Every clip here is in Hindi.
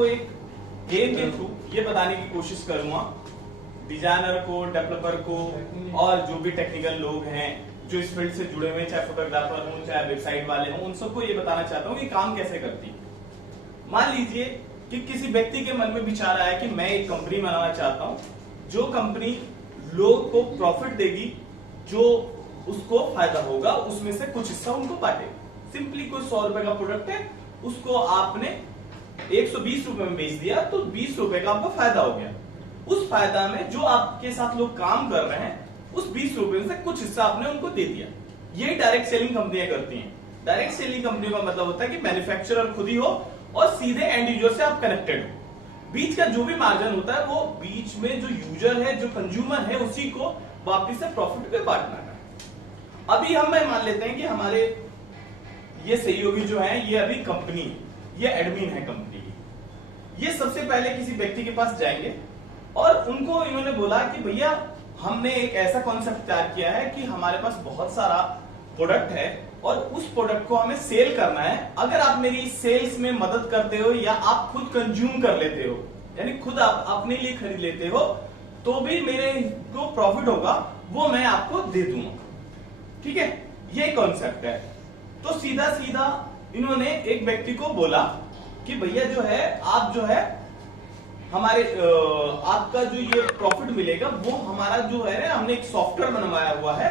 आपको एक गेम के थ्रू ये बताने की कोशिश करूंगा डिजाइनर को, डेवलपर को और जो भी टेक्निकल लोग हैं जो इस फील्ड से जुड़े हुए हैं, चाहे फोटोग्राफर हो चाहे वेबसाइट वाले हों, उन सबको ये बताना चाहता हूँ कि काम कैसे करती है। मान लीजिए कि किसी व्यक्ति के मन में विचार आया कि मैं एक कंपनी बनाना चाहता हूँ जो कंपनी लोगों को प्रॉफिट देगी, जो उसको फायदा होगा उसमें से कुछ हिस्सा उनको बांटे। सिंपली कोई 100 रुपए का प्रोडक्ट है, उसको आपने 120 रुपए में बेच दिया तो 20 रुपए का आपको फायदा हो गया। उस फायदा में जो आपके साथ लोग काम कर रहे हैं उस 20 रुपए में से कुछ हिस्सा आपने उनको दे दिया। ये डायरेक्ट सेलिंग कंपनियां करती हैं। डायरेक्ट सेलिंग कंपनियों का मतलब होता है कि मैन्युफैक्चरर खुद ही हो और सीधे एंड यूजर से आप कनेक्टेड हो। बीच का जो भी मार्जिन होता है वो बीच में जो यूजर है, जो कंज्यूमर है, उसी को वापिस से प्रॉफिट पे बांटना है। अभी हम मान लेते हैं कि हमारे ये सहयोगी जो है, ये अभी कंपनी, ये एडमिन है कंपनी की। ये सबसे पहले किसी व्यक्ति के पास जाएंगे और उनको इन्होंने बोला कि भैया हमने एक ऐसा कॉन्सेप्ट तैयार किया है कि हमारे पास बहुत सारा प्रोडक्ट है और उस प्रोडक्ट को हमें सेल करना है। अगर आप मेरी सेल्स में मदद करते हो या आप खुद कंज्यूम कर लेते हो, यानी खुद आप अपने लिए खरीद लेते हो, तो भी मेरे को प्रॉफिट होगा, वो मैं आपको दे दूंगा। ठीक है, ये कॉन्सेप्ट है। तो सीधा सीधा इन्होंने एक व्यक्ति को बोला कि भैया जो है आप जो है हमारे आपका जो ये प्रॉफिट मिलेगा वो हमारा जो है ना, हमने एक सॉफ्टवेयर बनवाया हुआ है।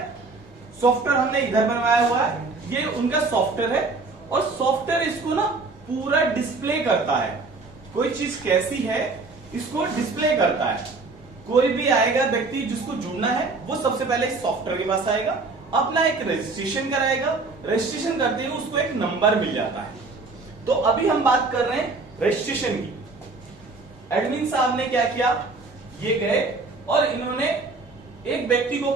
सॉफ्टवेयर हमने इधर बनवाया हुआ है, ये उनका सॉफ्टवेयर है और सॉफ्टवेयर इसको ना पूरा डिस्प्ले करता है। कोई चीज कैसी है इसको डिस्प्ले करता है। कोई भी आएगा व्यक्ति जिसको जुड़ना है वो सबसे पहले इस सॉफ्टवेयर के पास आएगा, अपना एक रजिस्ट्रेशन कराएगा। रजिस्ट्रेशन करते ही उसको एक नंबर मिल जाता है। तो अभी हम बात कर रहे हैं रजिस्ट्रेशन की। एडमिन साहब ने क्या किया, ये गए और इन्होंने एक व्यक्ति को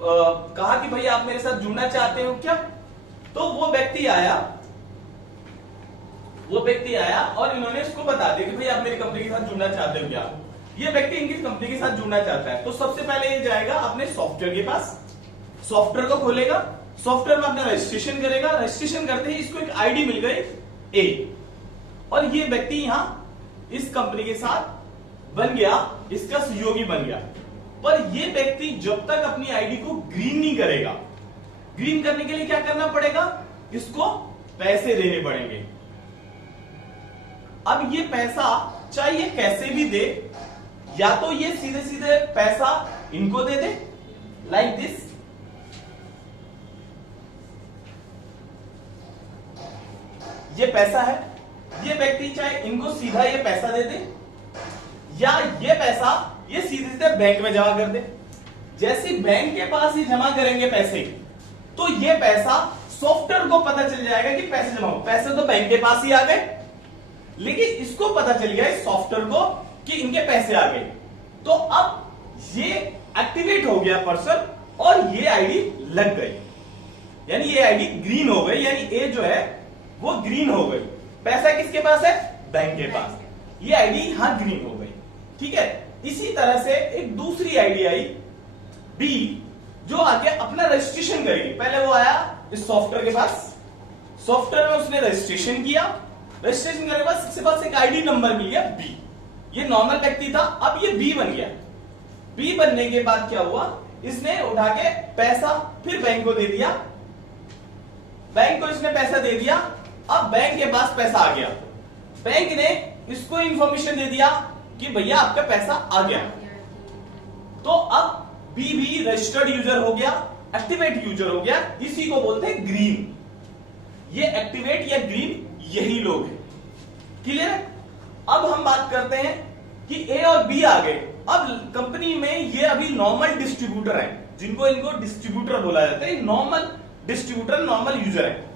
कहा कि भाई आप मेरे साथ जुड़ना चाहते हो क्या? तो वो व्यक्ति आया और इन्होंने इसको बता दिया कि भाई आप मेरी कंपनी के साथ जुड़ना चाहते हो क्या? ये व्यक्ति इनकी कंपनी के साथ जुड़ना चाहता है। तो सबसे पहले ये जाएगा अपने सॉफ्टवेयर के पास, सॉफ्टवेयर को खोलेगा, सॉफ्टवेयर में अपना रजिस्ट्रेशन करेगा। रजिस्ट्रेशन करते ही इसको एक आईडी मिल गई ए, और ये व्यक्ति यहां इस कंपनी के साथ बन गया, इसका सहयोगी बन गया। पर ये व्यक्ति जब तक अपनी आईडी को ग्रीन नहीं करेगा, ग्रीन करने के लिए क्या करना पड़ेगा, इसको पैसे देने पड़ेंगे। अब ये पैसा चाहे ये कैसे भी दे, या तो ये सीधे सीधे पैसा इनको दे दे लाइक दिस, ये पैसा है, ये व्यक्ति चाहे इनको सीधा ये पैसा दे दे, या ये पैसा ये सीधे सीधे बैंक में जमा कर दे। जैसे बैंक के पास ही जमा करेंगे पैसे, तो ये पैसा सॉफ्टवेयर को पता चल जाएगा कि पैसे जमा हो। पैसे तो बैंक के पास ही आ गए, लेकिन इसको पता चल गया इस सॉफ्टवेयर को कि इनके पैसे आ गए। तो अब ये एक्टिवेट हो गया पर्सन और ये आईडी लग गई, यानी ये आईडी ग्रीन हो गई, यानी ए जो है वो ग्रीन हो गई। पैसा किसके पास है, बैंक के पास, ये आईडी यहां ग्रीन हो गई। ठीक है, इसी तरह से एक दूसरी आईडी आई बी, जो आके अपना रजिस्ट्रेशन करेगी। पहले वो आया इस सॉफ्टवेयर के पास, सॉफ्टवेयर में उसने रजिस्ट्रेशन किया, रजिस्ट्रेशन करने के बाद सबसे पास एक आईडी नंबर मिल गया बी। ये नॉर्मल व्यक्ति था, अब ये बी बन गया। बी बनने के बाद क्या हुआ, इसने उठा के पैसा फिर बैंक को दे दिया, बैंक को इसने पैसा दे दिया। अब बैंक के पास पैसा आ गया, बैंक ने इसको इंफॉर्मेशन दे दिया कि भैया आपका पैसा आ गया। तो अब बी भी रजिस्टर्ड यूजर हो गया, एक्टिवेट यूजर हो गया। इसी को बोलते हैं ग्रीन। ये एक्टिवेट या ग्रीन यही लोग हैं। क्लियर है? अब हम बात करते हैं कि ए और बी आ गए। अब कंपनी में ये अभी नॉर्मल डिस्ट्रीब्यूटर है, जिनको इनको डिस्ट्रीब्यूटर बोला जाता है। नॉर्मल डिस्ट्रीब्यूटर, नॉर्मल यूजर है।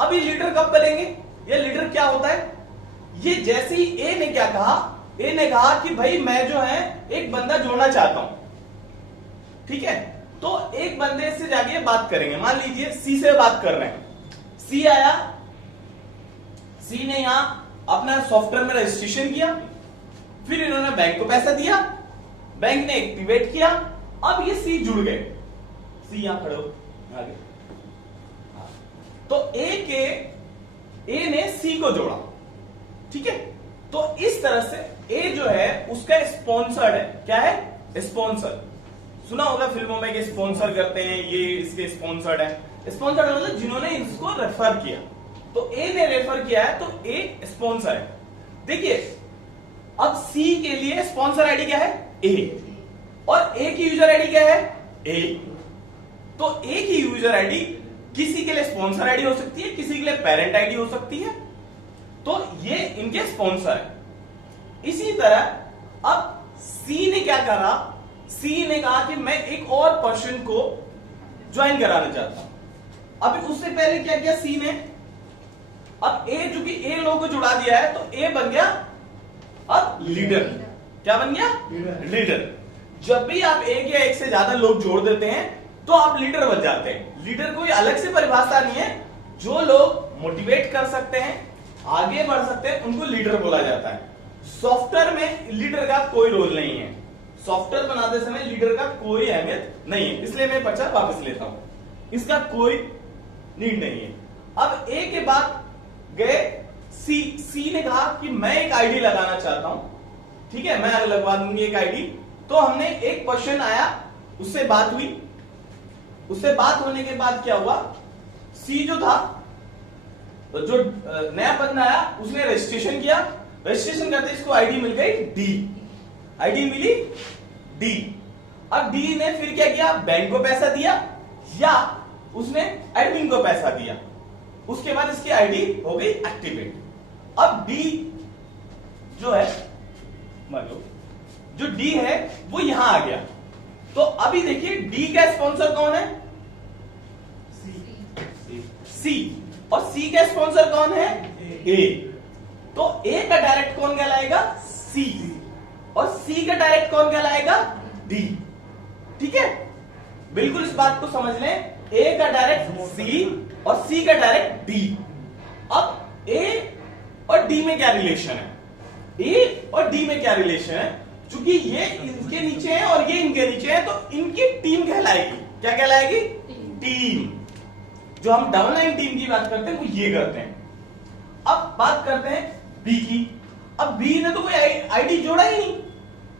अभी लीडर कब बनेंगे? ये लीडर क्या होता है, ये जैसे ही ए ने क्या कहा, ए ने कहा कि भाई मैं जो है एक बंदा जोड़ना चाहता हूं। ठीक है, तो एक बंदे से जाके बात करेंगे। मान लीजिए सी से बात कर रहे हैं, सी आया, सी ने यहां अपना सॉफ्टवेयर में रजिस्ट्रेशन किया, फिर इन्होंने बैंक को पैसा दिया, बैंक ने एक्टिवेट किया। अब ये सी जुड़ गए, सी यहां खड़े हो आगे। तो ए ने सी को जोड़ा। ठीक है, तो इस तरह से ए जो है उसका स्पॉन्सर्ड है। क्या है? स्पॉन्सर। सुना होगा फिल्मों में कि स्पॉन्सर करते हैं, ये इसके स्पॉन्सर्ड है। स्पॉन्सर्ड मतलब जिन्होंने इसको रेफर किया। तो ए ने रेफर किया है तो ए स्पॉन्सर है। देखिए अब सी के लिए स्पॉन्सर आईडी क्या है? ए, और ए की यूजर आईडी क्या है? ए। तो ए की यूजर आईडी किसी के लिए स्पॉन्सर आईडी हो सकती है, किसी के लिए पेरेंट आईडी हो सकती है। तो ये इनके स्पॉन्सर है। इसी तरह अब सी ने क्या करा? सी ने कहा कि मैं एक और पर्सन को ज्वाइन कराना चाहता हूं। अब उससे पहले क्या किया सी ने? अब ए, चूंकि ए लोगों को जुड़ा दिया है तो ए बन गया अब लीडर। क्या बन गया? लीडर। जब भी आप एक या एक से ज्यादा लोग जोड़ देते हैं तो आप लीडर बन जाते हैं। लीडर कोई अलग से परिभाषा नहीं है, जो लोग मोटिवेट कर सकते हैं, आगे बढ़ सकते हैं, उनको लीडर बोला जाता है। सॉफ्टवेयर में लीडर का कोई रोल नहीं है। सॉफ्टवेयर बनाते समय लीडर का कोई अहमियत नहीं है, इसलिए मैं पर्चा वापस लेता हूं। इसका कोई नीड नहीं है। अब ए के बाद गए सी। सी ने कहा कि मैं एक आईडी लगाना चाहता हूं, ठीक है, मैं लगवा दूंगी एक आईडी। तो हमने एक पर्सन आया, उससे बात हुई। उससे बात होने के बाद क्या हुआ? सी जो था, जो नया बंदा आया, उसने रजिस्ट्रेशन किया। रजिस्ट्रेशन करते इसको आईडी मिल गई डी। आईडी मिली डी। अब डी ने फिर क्या किया? बैंक को पैसा दिया या उसने एडमिन को पैसा दिया। उसके बाद इसकी आईडी हो गई एक्टिवेट। अब डी जो है, मान लो जो डी है वो यहां आ गया। तो अभी देखिए डी का स्पॉन्सर कौन है? सी। और सी का स्पॉन्सर कौन है? ए। तो ए का डायरेक्ट कौन कहलाएगा? सी। और सी का डायरेक्ट कौन कहलाएगा? डी। ठीक है, बिल्कुल इस बात को समझ लें। ए का डायरेक्ट सी और सी का डायरेक्ट डी। अब ए और डी में क्या रिलेशन है? ए और डी में क्या रिलेशन है? चूंकि ये इनके नीचे है और ये इनके नीचे है, तो इनकी टीम कहलाएगी। क्या कहलाएगी? टीम। जो हम डबल लाइन टीम की बात करते हैं वो ये करते हैं। अब बात करते हैं बी की। अब बी ने तो कोई आईडी जोड़ा ही नहीं,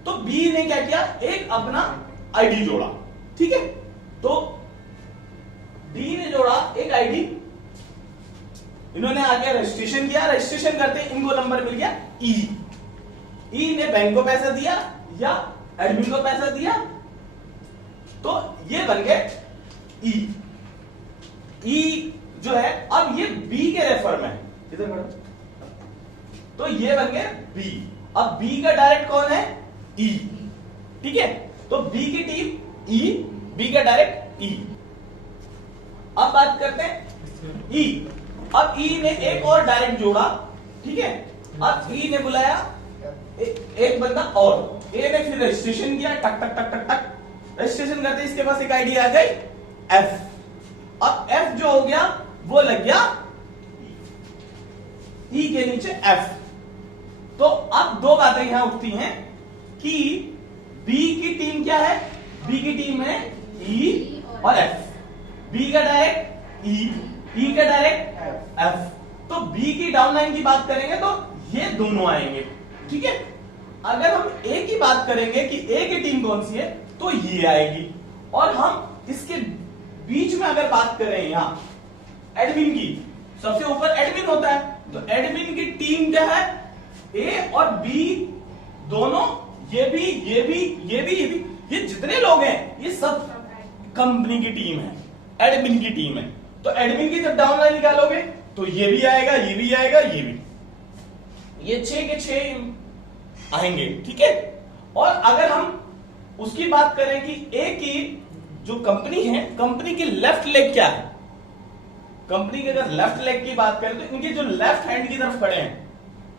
तो बी ने क्या किया? एक अपना आईडी जोड़ा। ठीक है, तो डी ने जोड़ा एक आईडी, इन्होंने आगे रजिस्ट्रेशन किया। रजिस्ट्रेशन करते इनको नंबर मिल गया ई। ई ने बैंक को पैसा दिया या एडमिन को पैसा दिया, तो ये बन गए ई। ई जो है अब ये बी के रेफर में है, इधर बढ़ो, तो ये बन गए बी। अब बी का डायरेक्ट कौन है? ई। ठीक है, तो बी की टीम ई, बी का डायरेक्ट ई। अब बात करते हैं ई। अब ई ने एक और डायरेक्ट जोड़ा। ठीक है, अब ई ने बुलाया एक बंदा और, ए ने फिर रजिस्ट्रेशन किया, टक टक टक टक टक रजिस्ट्रेशन करते इसके पास एक आईडी आ गई एफ। अब एफ जो हो गया वो लग गया ई के नीचे एफ। तो अब दो बातें यहां उठती हैं कि बी की टीम क्या है? बी की टीम है ई और एफ। बी का डायरेक्ट ई का डायरेक्ट एफ। तो बी की डाउनलाइन की बात करेंगे तो ये दोनों आएंगे। ठीक है, अगर हम ए की बात करेंगे कि ए की टीम कौन सी है, तो ये आएगी। और हम इसके बीच में अगर बात करें यहां एडमिन की, सबसे ऊपर एडमिन होता है, तो एडमिन की टीम क्या है? ए और बी दोनों, ये भी ये भी ये भी ये भी, ये जितने लोग हैं ये सब कंपनी की टीम है, एडमिन की टीम है। तो एडमिन की जब डाउनलाइन निकालोगे तो ये भी आएगा, ये भी आएगा, ये भी, ये 6 के 6 आएंगे। ठीक है, और अगर हम उसकी बात करें कि ए की जो कंपनी है, कंपनी की लेफ्ट लेग क्या है? कंपनी की अगर लेफ्ट लेग की बात करें तो इनके जो लेफ्ट हैंड की तरफ खड़े हैं,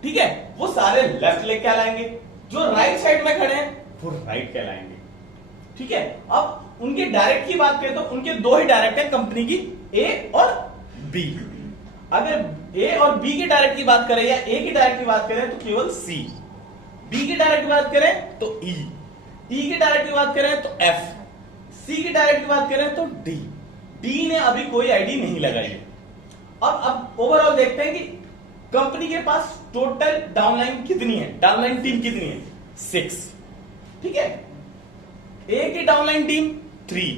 ठीक है, वो सारे लेफ्ट लेग कहलाएंगे। जो राइट साइड में खड़े हैं वो राइट कहलाएंगे। ठीक है, अब उनके डायरेक्ट की बात करें तो उनके दो ही डायरेक्ट है कंपनी की, ए और बी। अगर ए और बी के डायरेक्ट की बात करें या ए की डायरेक्ट की बात करें तो केवल सी। बी की डायरेक्ट की बात करें तो ई की डायरेक्ट की बात करें तो एफ, सी की डायरेक्ट की बात करें तो डी। डी ने अभी कोई आईडी नहीं लगाई है। अब ओवरऑल देखते हैं कि कंपनी के पास टोटल डाउनलाइन कितनी है, डाउनलाइन टीम कितनी है, 6। ठीक है, ए की डाउनलाइन टीम 3,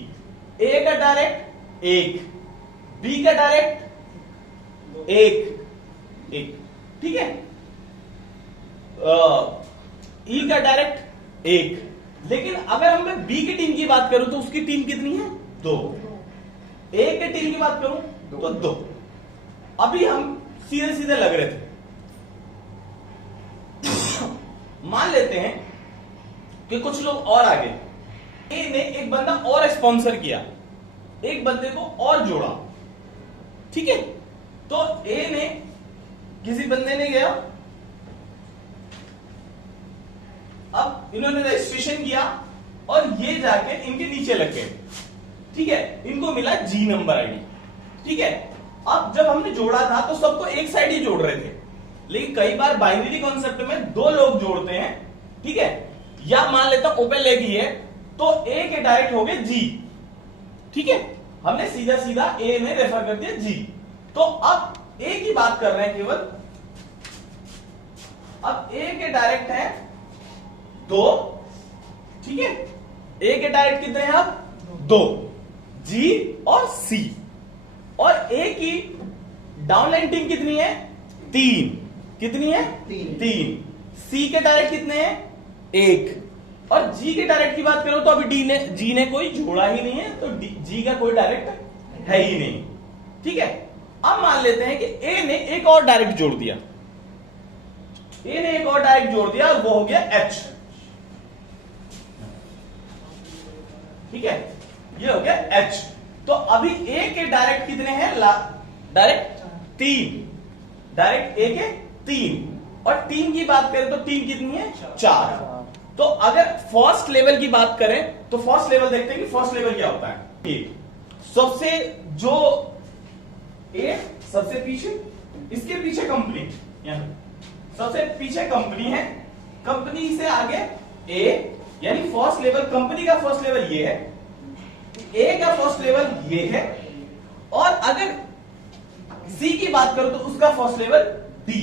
ए का डायरेक्ट 1, बी का डायरेक्ट 1, ठीक है, ई का डायरेक्ट 1। लेकिन अगर हम बी की टीम की बात करूं तो उसकी टीम कितनी है, 2। ए की टीम की बात करूं तो 2। अभी हम सीधे सीधे लग रहे थे। मान लेते हैं कि कुछ लोग और आगे, ए ने एक बंदा और स्पॉन्सर किया, एक बंदे को और जोड़ा, ठीक है। तो ए ने, किसी बंदे ने गया, अब इन्होंने रजिस्ट्रेशन किया और ये जाके इनके नीचे लग गए, ठीक है, इनको मिला जी नंबर आईडी, ठीक है। अब जब हमने जोड़ा था तो सबको एक साइड ही जोड़ रहे थे, लेकिन कई बार बाइनरी कॉन्सेप्ट में 2 लोग जोड़ते हैं, ठीक है। या मान लेता हूं ओपन लेग ही है तो ए के डायरेक्ट हो गए जी, ठीक है, हमने सीधा सीधा ए में रेफर कर दिया जी। तो अब ए की बात कर रहे हैं केवल, अब ए के डायरेक्ट है 2, ठीक है, ए के डायरेक्ट कितने हैं अब 2, जी और सी। और ए की डाउनलाइन टीम कितनी है, 3, कितनी है 3। सी के डायरेक्ट कितने हैं, 1। और जी के डायरेक्ट की बात करो तो अभी जी ने कोई जोड़ा ही नहीं है, तो जी का कोई डायरेक्ट है ही नहीं, ठीक है। अब मान लेते हैं कि ए ने एक और डायरेक्ट जोड़ दिया, ए ने एक और डायरेक्ट जोड़ दिया और वो हो गया एच, ठीक है, ये हो गया एच। तो अभी ए के डायरेक्ट कितने हैं, डायरेक्ट 3, डायरेक्ट ए के 3। और टीम की बात करें तो टीम कितनी है, 4। तो अगर फर्स्ट लेवल की बात करें तो फर्स्ट लेवल देखते हैं कि फर्स्ट लेवल क्या होता है। सबसे जो ए सबसे पीछे, इसके पीछे कंपनी, यहां सबसे पीछे कंपनी है, कंपनी से आगे ए, यानी फर्स्ट लेवल, कंपनी का फर्स्ट लेवल ये है, ए का फर्स्ट लेवल ये है, और अगर सी की बात करो तो उसका फर्स्ट लेवल डी,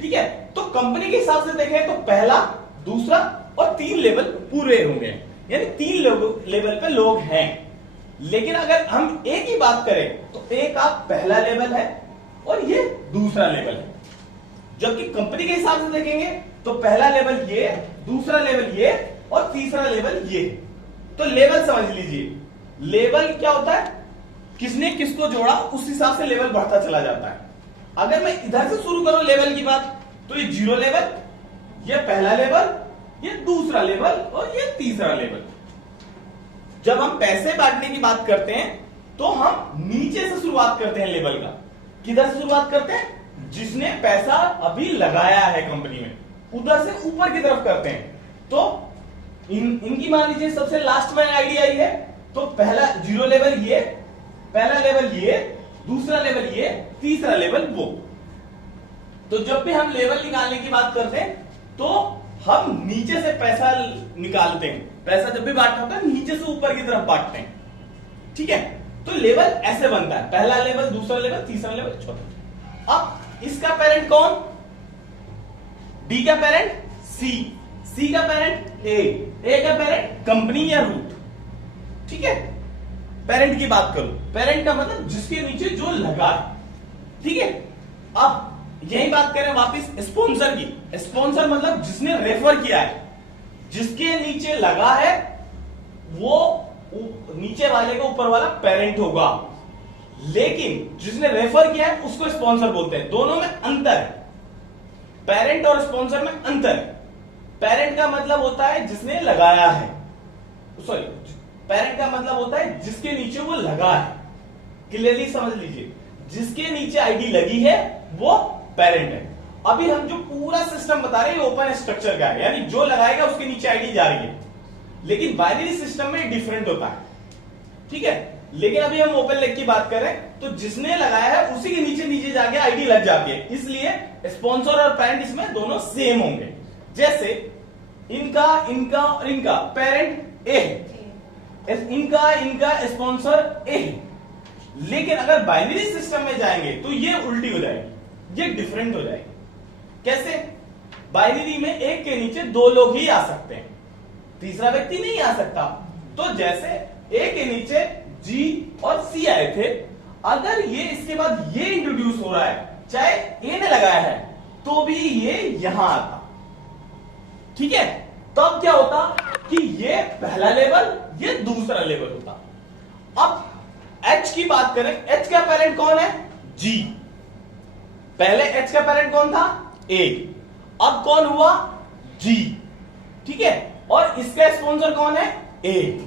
ठीक है। तो कंपनी के हिसाब से देखें तो पहला, दूसरा और 3 लेवल पूरे होंगे, यानी 3 लेवल पे लोग हैं। लेकिन अगर हम ए की बात करें तो ए का पहला लेवल है और ये दूसरा लेवल है, जबकि कंपनी के हिसाब से देखेंगे तो पहला लेवल ये, दूसरा लेवल ये और तीसरा लेवल ये। तो लेवल समझ लीजिए, लेवल क्या होता है, किसने किसको जोड़ा उस हिसाब से लेवल बढ़ता चला जाता है। अगर मैं इधर से शुरू करूं लेवल की बात तो ये 0 लेवल, ये पहला लेवल, ये दूसरा लेवल और ये तीसरा लेवल। जब हम पैसे बांटने की बात करते हैं तो हम नीचे से शुरुआत करते हैं लेवल का। किधर से शुरुआत करते हैं, जिसने पैसा अभी लगाया है कंपनी में, उधर से ऊपर की तरफ करते हैं। तो इनकी मान लीजिए सबसे लास्ट में आईडी आई है, तो पहला 0 लेवल ये, पहला लेवल ये, दूसरा लेवल ये, तीसरा लेवल वो। तो जब भी हम लेवल निकालने की बात करते हैं तो हम नीचे से पैसा निकालते हैं। पैसा जब भी बांटना होता है नीचे से ऊपर की तरफ बांटते हैं, ठीक है। तो लेवल ऐसे बनता है, पहला लेवल, दूसरा लेवल, तीसरा लेवल, चौथा। अब इसका पेरेंट कौन, डी का पेरेंट सी, सी का पेरेंट ए का पेरेंट कंपनी या रूट, ठीक है। पेरेंट की बात करूं, पेरेंट का मतलब जिसके नीचे जो लगा, ठीक है। अब यही बात करें वापस स्पॉन्सर की, स्पॉन्सर मतलब जिसने रेफर किया है, जिसके नीचे लगा है वो नीचे वाले का ऊपर वाला पेरेंट होगा, लेकिन जिसने रेफर किया है उसको स्पॉन्सर बोलते हैं। दोनों में अंतर है, पेरेंट और स्पॉन्सर में अंतर है। पेरेंट का मतलब होता है जिसने लगाया है, सॉरी, पेरेंट का मतलब होता है जिसके नीचे वो लगा है। क्लियरली समझ लीजिए, जिसके नीचे आईडी लगी है वो पेरेंट है। अभी हम जो पूरा सिस्टम बता रहे हैं ओपन स्ट्रक्चर का है, यानी जो लगाएगा उसके नीचे आईडी जा रही है, लेकिन बाइनरी सिस्टम में डिफरेंट होता है, ठीक है। लेकिन अभी हम ओपन लेग की बात करें तो जिसने लगाया है उसी के नीचे नीचे जाके आईडी लग जाती है, इसलिए स्पॉन्सर और पेरेंट इसमें दोनों सेम होंगे। जैसे इनका इनका और इनका पेरेंट ए है, इनका स्पॉन्सर ए है, लेकिन अगर बाइनरी सिस्टम में जाएंगे तो ये उल्टी हो जाएगी, ये डिफरेंट हो जाएगी। कैसे? बाइनरी में एक के नीचे दो लोग ही आ सकते हैं, तीसरा व्यक्ति नहीं आ सकता। तो जैसे ए के नीचे जी और सी आए थे, अगर ये इसके बाद ये इंट्रोड्यूस हो रहा है, चाहे ए ने लगाया है, तो भी ये यहां आता। ठीक है, तब क्या होता कि ये पहला लेवल, ये दूसरा लेवल होता। अब एच की बात करें, एच का पेरेंट कौन है? जी। पहले एच का पेरेंट कौन था? ए। अब कौन हुआ? जी। ठीक है, और इसका स्पॉन्सर कौन है? ए।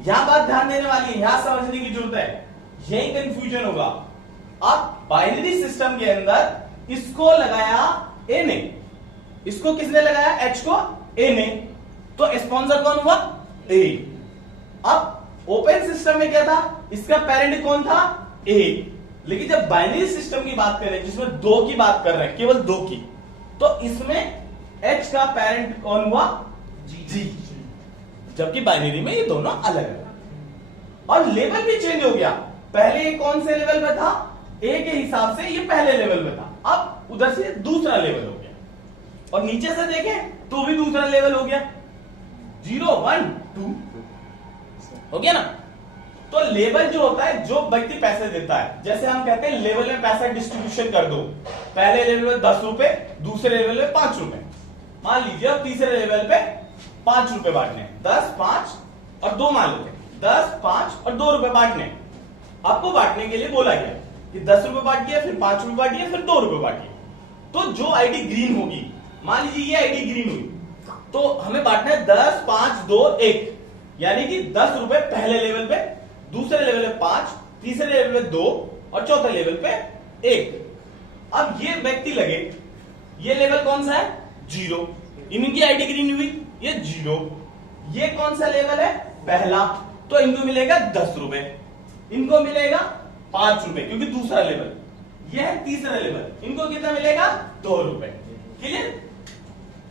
यहां बात ध्यान देने वाली है, यहां समझने की जरूरत है, यही कंफ्यूजन होगा। अब बाइनरी सिस्टम के अंदर इसको लगाया ए ने, इसको किसने लगाया? एच को ए ने, तो स्पॉन्सर कौन हुआ? ए। अब ओपन सिस्टम में क्या था? इसका पेरेंट कौन था? ए। लेकिन जब बाइनरी सिस्टम की बात करें, जिसमें दो की बात कर रहे हैं, केवल दो की, तो इसमें एच का पेरेंट कौन हुआ? जी। जबकि बाइनरी में ये दोनों अलग है। और लेवल भी चेंज हो गया, पहले ये कौन से लेवल में था? ए के हिसाब से ये पहले लेवल में था, अब उधर से दूसरा लेवल हो गया। और नीचे से देखें तो भी दूसरा लेवल हो गया, 0 1 2 हो गया ना। तो लेवल जो होता है, जो व्यक्ति पैसे देता है, जैसे हम कहते हैं लेवल में पैसा डिस्ट्रीब्यूशन कर दो, पहले लेवल में 10 रुपए, दूसरे लेवल में 5 रुपए, मान लीजिए, अब तीसरे लेवल पे 5 रुपए बांटने, 10 5 और 2 मान लेते, 10 5 और 2 रुपए बांटने। आपको बांटने के लिए बोला गया कि 10 रुपए बांटिए, फिर 5 रुपए बांटिए, फिर 2 रुपए बांटिए। तो जो आईडी ग्रीन होगी, मान लीजिए ये आईडी ग्रीन हुई, तो हमें बांटना है 10 5 2 1, यानी कि 10 रुपए पहले लेवल पे, दूसरे लेवल पे 5, तीसरे लेवल पे 2 और चौथे लेवल पे 1। अब ये व्यक्ति लगे, ये लेवल कौन सा है? 0। इनकी आईडी ग्रीन हुई, ये 0। ये कौन सा लेवल है? पहला, तो इनको मिलेगा 10 रुपए, इनको मिलेगा 5 रुपए, क्योंकि दूसरा लेवल। ये है तीसरा लेवल, इनको कितना मिलेगा? 2 रुपए। क्लियर?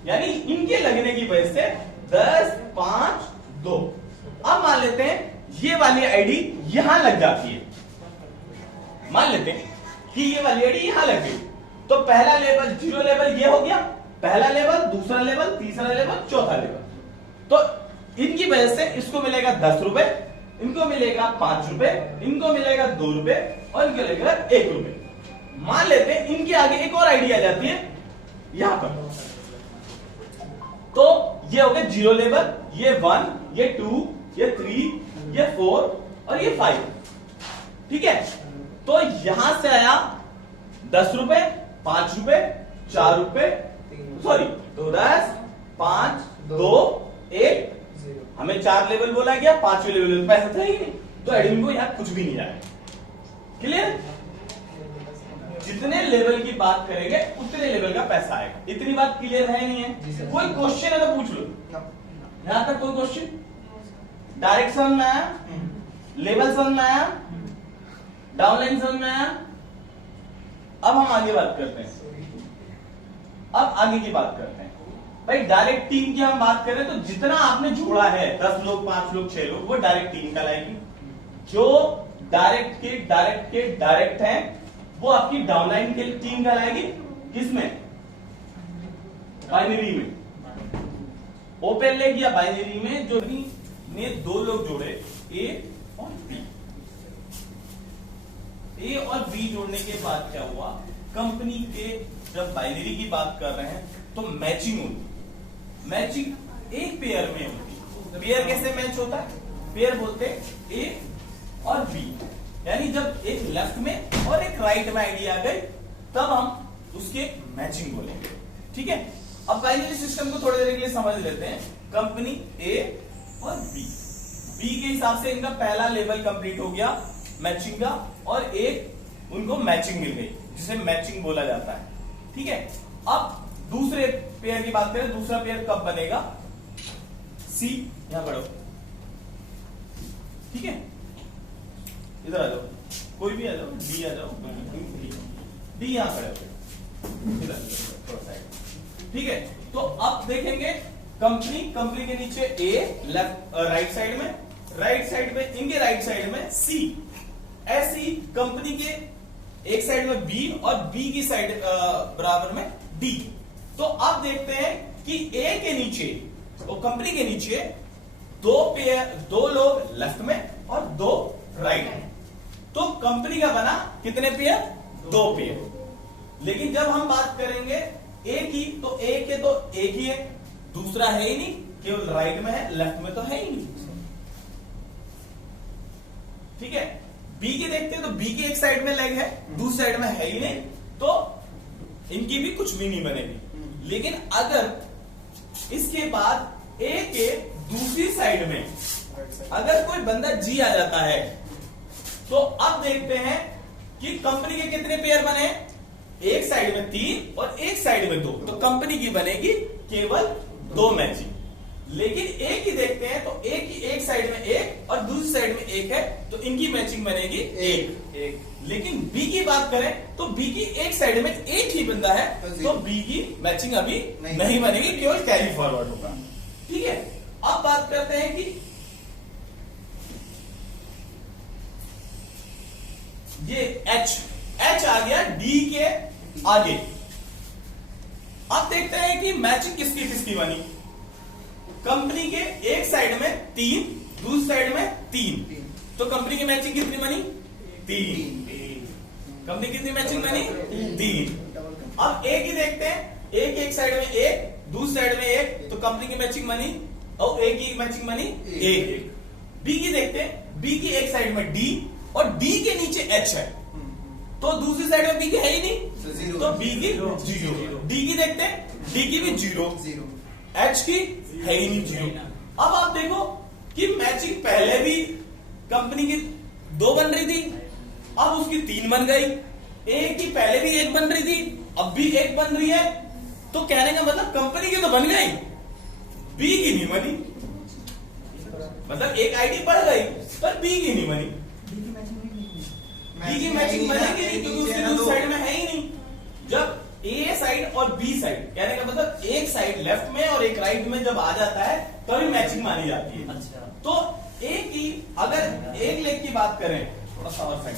यानी इनके लगने की वजह से 10 5 2। अब मान लेते हैं ये वाली आईडी यहां लग जाती है, मान लेते हैं कि ये वाली आईडी यहां लग गई, तो पहला लेवल 0 लेवल ये हो गया, पहला लेवल, दूसरा लेवल, तीसरा लेवल, चौथा लेवल। तो इनकी वजह से इसको मिलेगा 10 रुपए, इनको मिलेगा 5 रुपए, इनको मिलेगा 2 रुपए और इनको मिलेगा 1 रुपए। मान लेते हैं इनके आगे एक और आईडी आ जाती है यहां पर, तो ये हो गया 0 लेवल, ये 1, ये 2, ये 3, ये 4 और ये 5। ठीक है, तो यहां से आया 10 रुपए, 5 रुपए, 4 रुपए, सॉरी 10 5 2 1, हमें 4 लेवल बोला गया, 5वें लेवल में पैसा था ही नहीं, तो एडमिन को यहां कुछ भी नहीं आया। क्लियर? जितने लेवल की बात करेंगे उतने लेवल का पैसा आएगा। इतनी बात क्लियर है नहीं है? कोई क्वेश्चन है तो पूछ लो। यहां तक कोई क्वेश्चन? डायरेक्ट समझ में आया? लेवल समझ में आया? डाउनलाइन समझ में आया? अब हम आगे बात करते हैं, अब आगे की बात करते हैं। भाई डायरेक्ट टीम की हम बात करें तो जितना आपने जोड़ा है, 10 लोग 5 लोग 6 लोग, वो डायरेक्ट टीम कहलाएगी। जो डायरेक्ट के डायरेक्ट हैं, वो आपकी डाउनलाइन की टीम कहलाएगी। किसमें? बाइनरी में। ओपन लेग या बाइनरी में जो ने 2 लोग जोड़े, ए और बी, ए और बी जोड़ने के बाद क्या हुआ? कंपनी के जब बाइनरी की बात कर रहे हैं तो मैचिंग होती, मैचिंग एक पेयर में होती। पेयर कैसे मैच होता है? पेयर बोलते ए और बी, यानी जब एक लेफ्ट में और एक राइट में आईडी आ गई तब हम उसके मैचिंग बोलेंगे। ठीक है, अब बाइनरी सिस्टम को थोड़ी देर के लिए समझ लेते हैं। कंपनी ए और बी, बी के हिसाब से इनका पहला लेवल कंप्लीट हो गया मैचिंग का, और एक उनको मैचिंग मिल गई जिसे मैचिंग बोला जाता है। ठीक है, अब दूसरे पेयर की बात करें, दूसरा पेयर कब बनेगा? सी, यहां पढ़ो। ठीक है, इधर आ जाओ, कोई भी आ जाओ, डी आ जाओ, डी यहां खड़े हो, इधर थोड़ा साइड। ठीक है, तो अब देखेंगे कंपनी के नीचे ए लेफ्ट राइट साइड में, राइट साइड में इनके राइट साइड में सी, ऐसी कंपनी के एक साइड में बी और बी की साइड बराबर में डी। तो अब देखते हैं कि ए के नीचे, तो कंपनी के नीचे दो लोग लेफ्ट में और 2 राइट में। तो कंपनी का बना कितने पेयर? 2 पेयर। लेकिन जब हम बात करेंगे ए की, तो ए के तो एक ही है, दूसरा है ही नहीं, केवल राइट में है, लेफ्ट में तो है ही नहीं। ठीक है। बी की देखते हैं तो बी की एक साइड में लेग है, दूसरी साइड में है ही नहीं, तो इनकी भी कुछ भी नहीं बनेगी। लेकिन अगर इसके बाद ए के दूसरी साइड में अगर कोई बंदा जी आ जाता है, तो अब देखते हैं कि कंपनी के कितने पेयर बने? एक साइड में 3 और एक साइड में 2, तो कंपनी की बनेगी केवल 2 मैचिंग। लेकिन ए की देखते हैं तो ए की एक साइड में 1 और दूसरी साइड में 1 है, तो इनकी मैचिंग बनेगी 1। लेकिन बी की बात करें तो बी की एक साइड में 1 ही बंदा है, तो बी की मैचिंग अभी नहीं बनेगी, केवल कैरी फॉरवर्ड होगा। ठीक है। अब बात करते हैं कि ये एच आ गया डी के आगे। अब देखते हैं कि मैचिंग किसकी किसकी बनी। कंपनी के एक साइड में 3, दूसरी साइड में 3, तो कंपनी की मैचिंग कितनी बनी? 3। कंपनी कितनी मैचिंग बनी? 3। अब ए की देखते हैं, ए की एक साइड में 1, दूसरी साइड में 1, तो कंपनी की मैचिंग बनी, और ए की मैचिंग बनी 1। बी की देखते हैं, बी की एक साइड में डी और डी के नीचे एच है, तो दूसरी साइड में बी की है ही नहीं, तो बी की 0। डी की देखते हैं, डी की भी 0, एच की है ही नहीं 0। अब आप देखो कि मैचिंग पहले भी कंपनी की 2 बन रही थी, अब उसकी 3 बन गई। ए की पहले भी 1 बन रही थी, अब भी 1 बन रही है, तो कहने का मतलब कंपनी की तो बन गई, बी की नहीं बनी। मतलब एक आईडी बढ़ गई पर बी की नहीं बनी। बी की मैचिंग बनेगी नहीं, क्योंकि उसकी दूसरी साइड में है ही नहीं। जब ए साइड और बी साइड, कहने का मतलब एक साइड लेफ्ट में और एक राइट में जब आ जाता है तभी मैचिंग मानी जाती है। अच्छा। तो ए की अगर एक लेग की बात करें, थोड़ा सा और साइड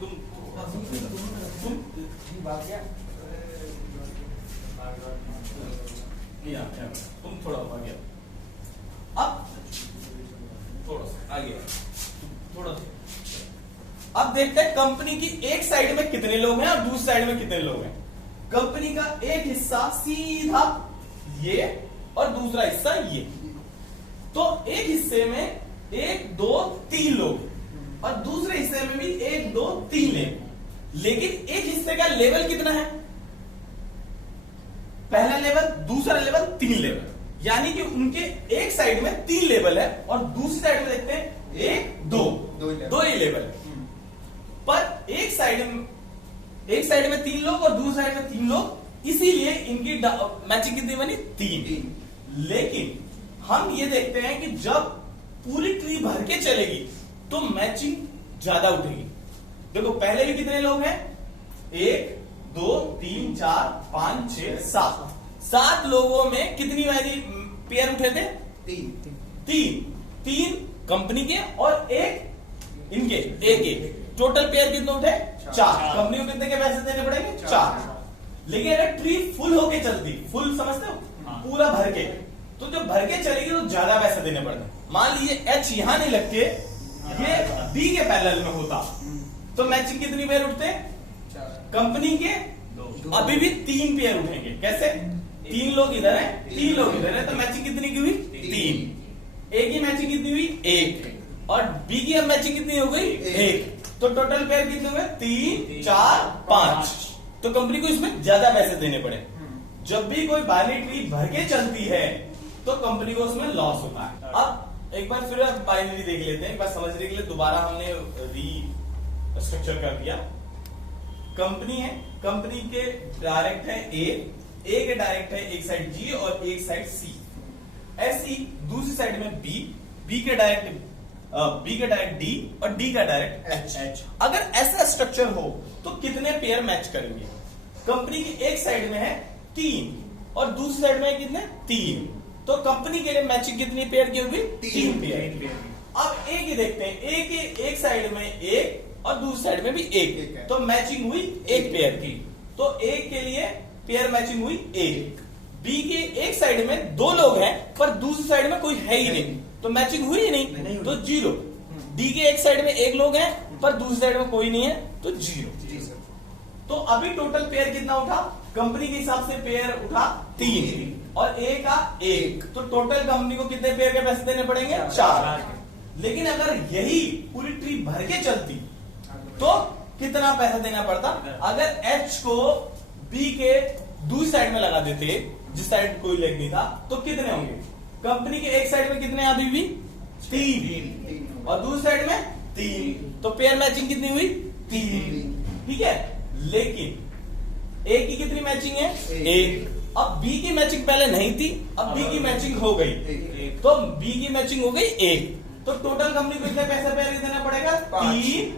तुम बात क्या, तुम थोड़ा आगे, अब थोड़ा सा आगे, थोड़ा सा। अब देखते हैं कंपनी की एक साइड में कितने लोग हैं और दूसरी साइड में कितने लोग हैं। कंपनी का एक हिस्सा सीधा ये और दूसरा हिस्सा ये, तो एक हिस्से में 1 2 3 लोग और दूसरे हिस्से में भी 1 2 3 लोग। लेकिन एक हिस्से का लेवल कितना है? पहला लेवल, दूसरा लेवल, 3 लेवल, यानी कि उनके एक साइड में 3 लेवल है और दूसरी साइड में देखते हैं 1 2 ही लेवल है। पर एक साइड में 3 लोग और दूसरी साइड में 3 लोग, इसीलिए इनकी मैचिंग कितनी बनी? 3। लेकिन हम ये देखते हैं कि जब पूरी ट्री भर के चलेगी तो मैचिंग ज्यादा उठेगी। देखो पहले भी कितने लोग हैं? 1 2 3 4 5 6 7 लोगों में कितनी पेयर उठे थे? 3 कंपनी के और 1 इनके, एक टोटल पेयर कितने उठे? 4। कंपनी को कितने के पैसे देने पड़ेंगे? 4। लेकिन अगर ट्री फुल होके चलती, फुल समझते हो, पूरा भर के, तो जब भर के चलेगी तो ज्यादा पैसे देने पड़ते। मान लीजिए एच यहां नहीं लग के ये डी के पैरेलल में होता, तो मैचिंग कितनी पेयर उठते? कंपनी के अभी भी 3 पेयर उठेंगे। कैसे? 3 लोग इधर है, 3 लोग इधर है, तो मैचिंग कितनी की हुई? 3। ए की मैचिंग कितनी हुई? 1। और बी की अब मैचिंग कितनी हो गई? 1। तो टोटल पेयर कितने हुए? 3 4 5। तो कंपनी को इसमें ज्यादा पैसे देने पड़े। जब भी कोई बाइनरी ट्री भर के चलती है तो कंपनी को उसमें लॉस होता है। अब एक बार फिर बाइनरी देख लेते हैं, एक बार समझने के लिए दोबारा हमने री स्ट्रक्चर कर दिया। कंपनी है, कंपनी के डायरेक्ट है ए के डायरेक्ट है एक साइड जी और एक साइड सी। ऐसी दूसरी साइड में बी के डायरेक्ट डी और डी का डायरेक्ट एच। अगर ऐसा स्ट्रक्चर हो तो कितने पेयर मैच करेंगे? कंपनी की एक साइड में है 3 और दूसरी साइड में कितने? 3। तो कंपनी के लिए मैचिंग कितनी पेयर की होगी? 3 पेयर। अब ए की देखते हैं, ए के एक साइड में 1 और दूसरी साइड में भी 1, तो मैचिंग हुई 1 पेयर की। तो ए के लिए पेयर मैचिंग हुई एक। बी के एक साइड में दो लोग हैं पर दूसरी साइड में कोई है ही नहीं, तो मैचिंग हुई ही नहीं, तो जीरो। डी के एक साइड में एक लोग हैं पर दूसरी साइड में कोई नहीं है, तो जीरो। तो अभी टोटल पेयर कितना उठा? कंपनी के हिसाब से पेयर उठा 3 और ए का 1, तो टोटल कंपनी को कितने पेयर के पैसे देने पड़ेंगे? 4। लेकिन अगर यही पूरी ट्री भर के चलती तो कितना पैसा देना पड़ता? अगर एच को बी के दूसरी साइड में लगा देते, जिस साइड कोई लेग नहीं था, तो कितने होंगे? कंपनी के एक साइड में कितने अभी भी? 3 और दूसरी साइड में 3, तो पेयर मैचिंग कितनी हुई? 3। ठीक है, लेकिन ए की कितनी मैचिंग है? 1। अब बी की मैचिंग पहले नहीं थी, अब बी की मैचिंग हो गई, तो बी की मैचिंग हो गई 1, तो टोटल कंपनी को कितने पैसे पेयर देना पड़ेगा? 3,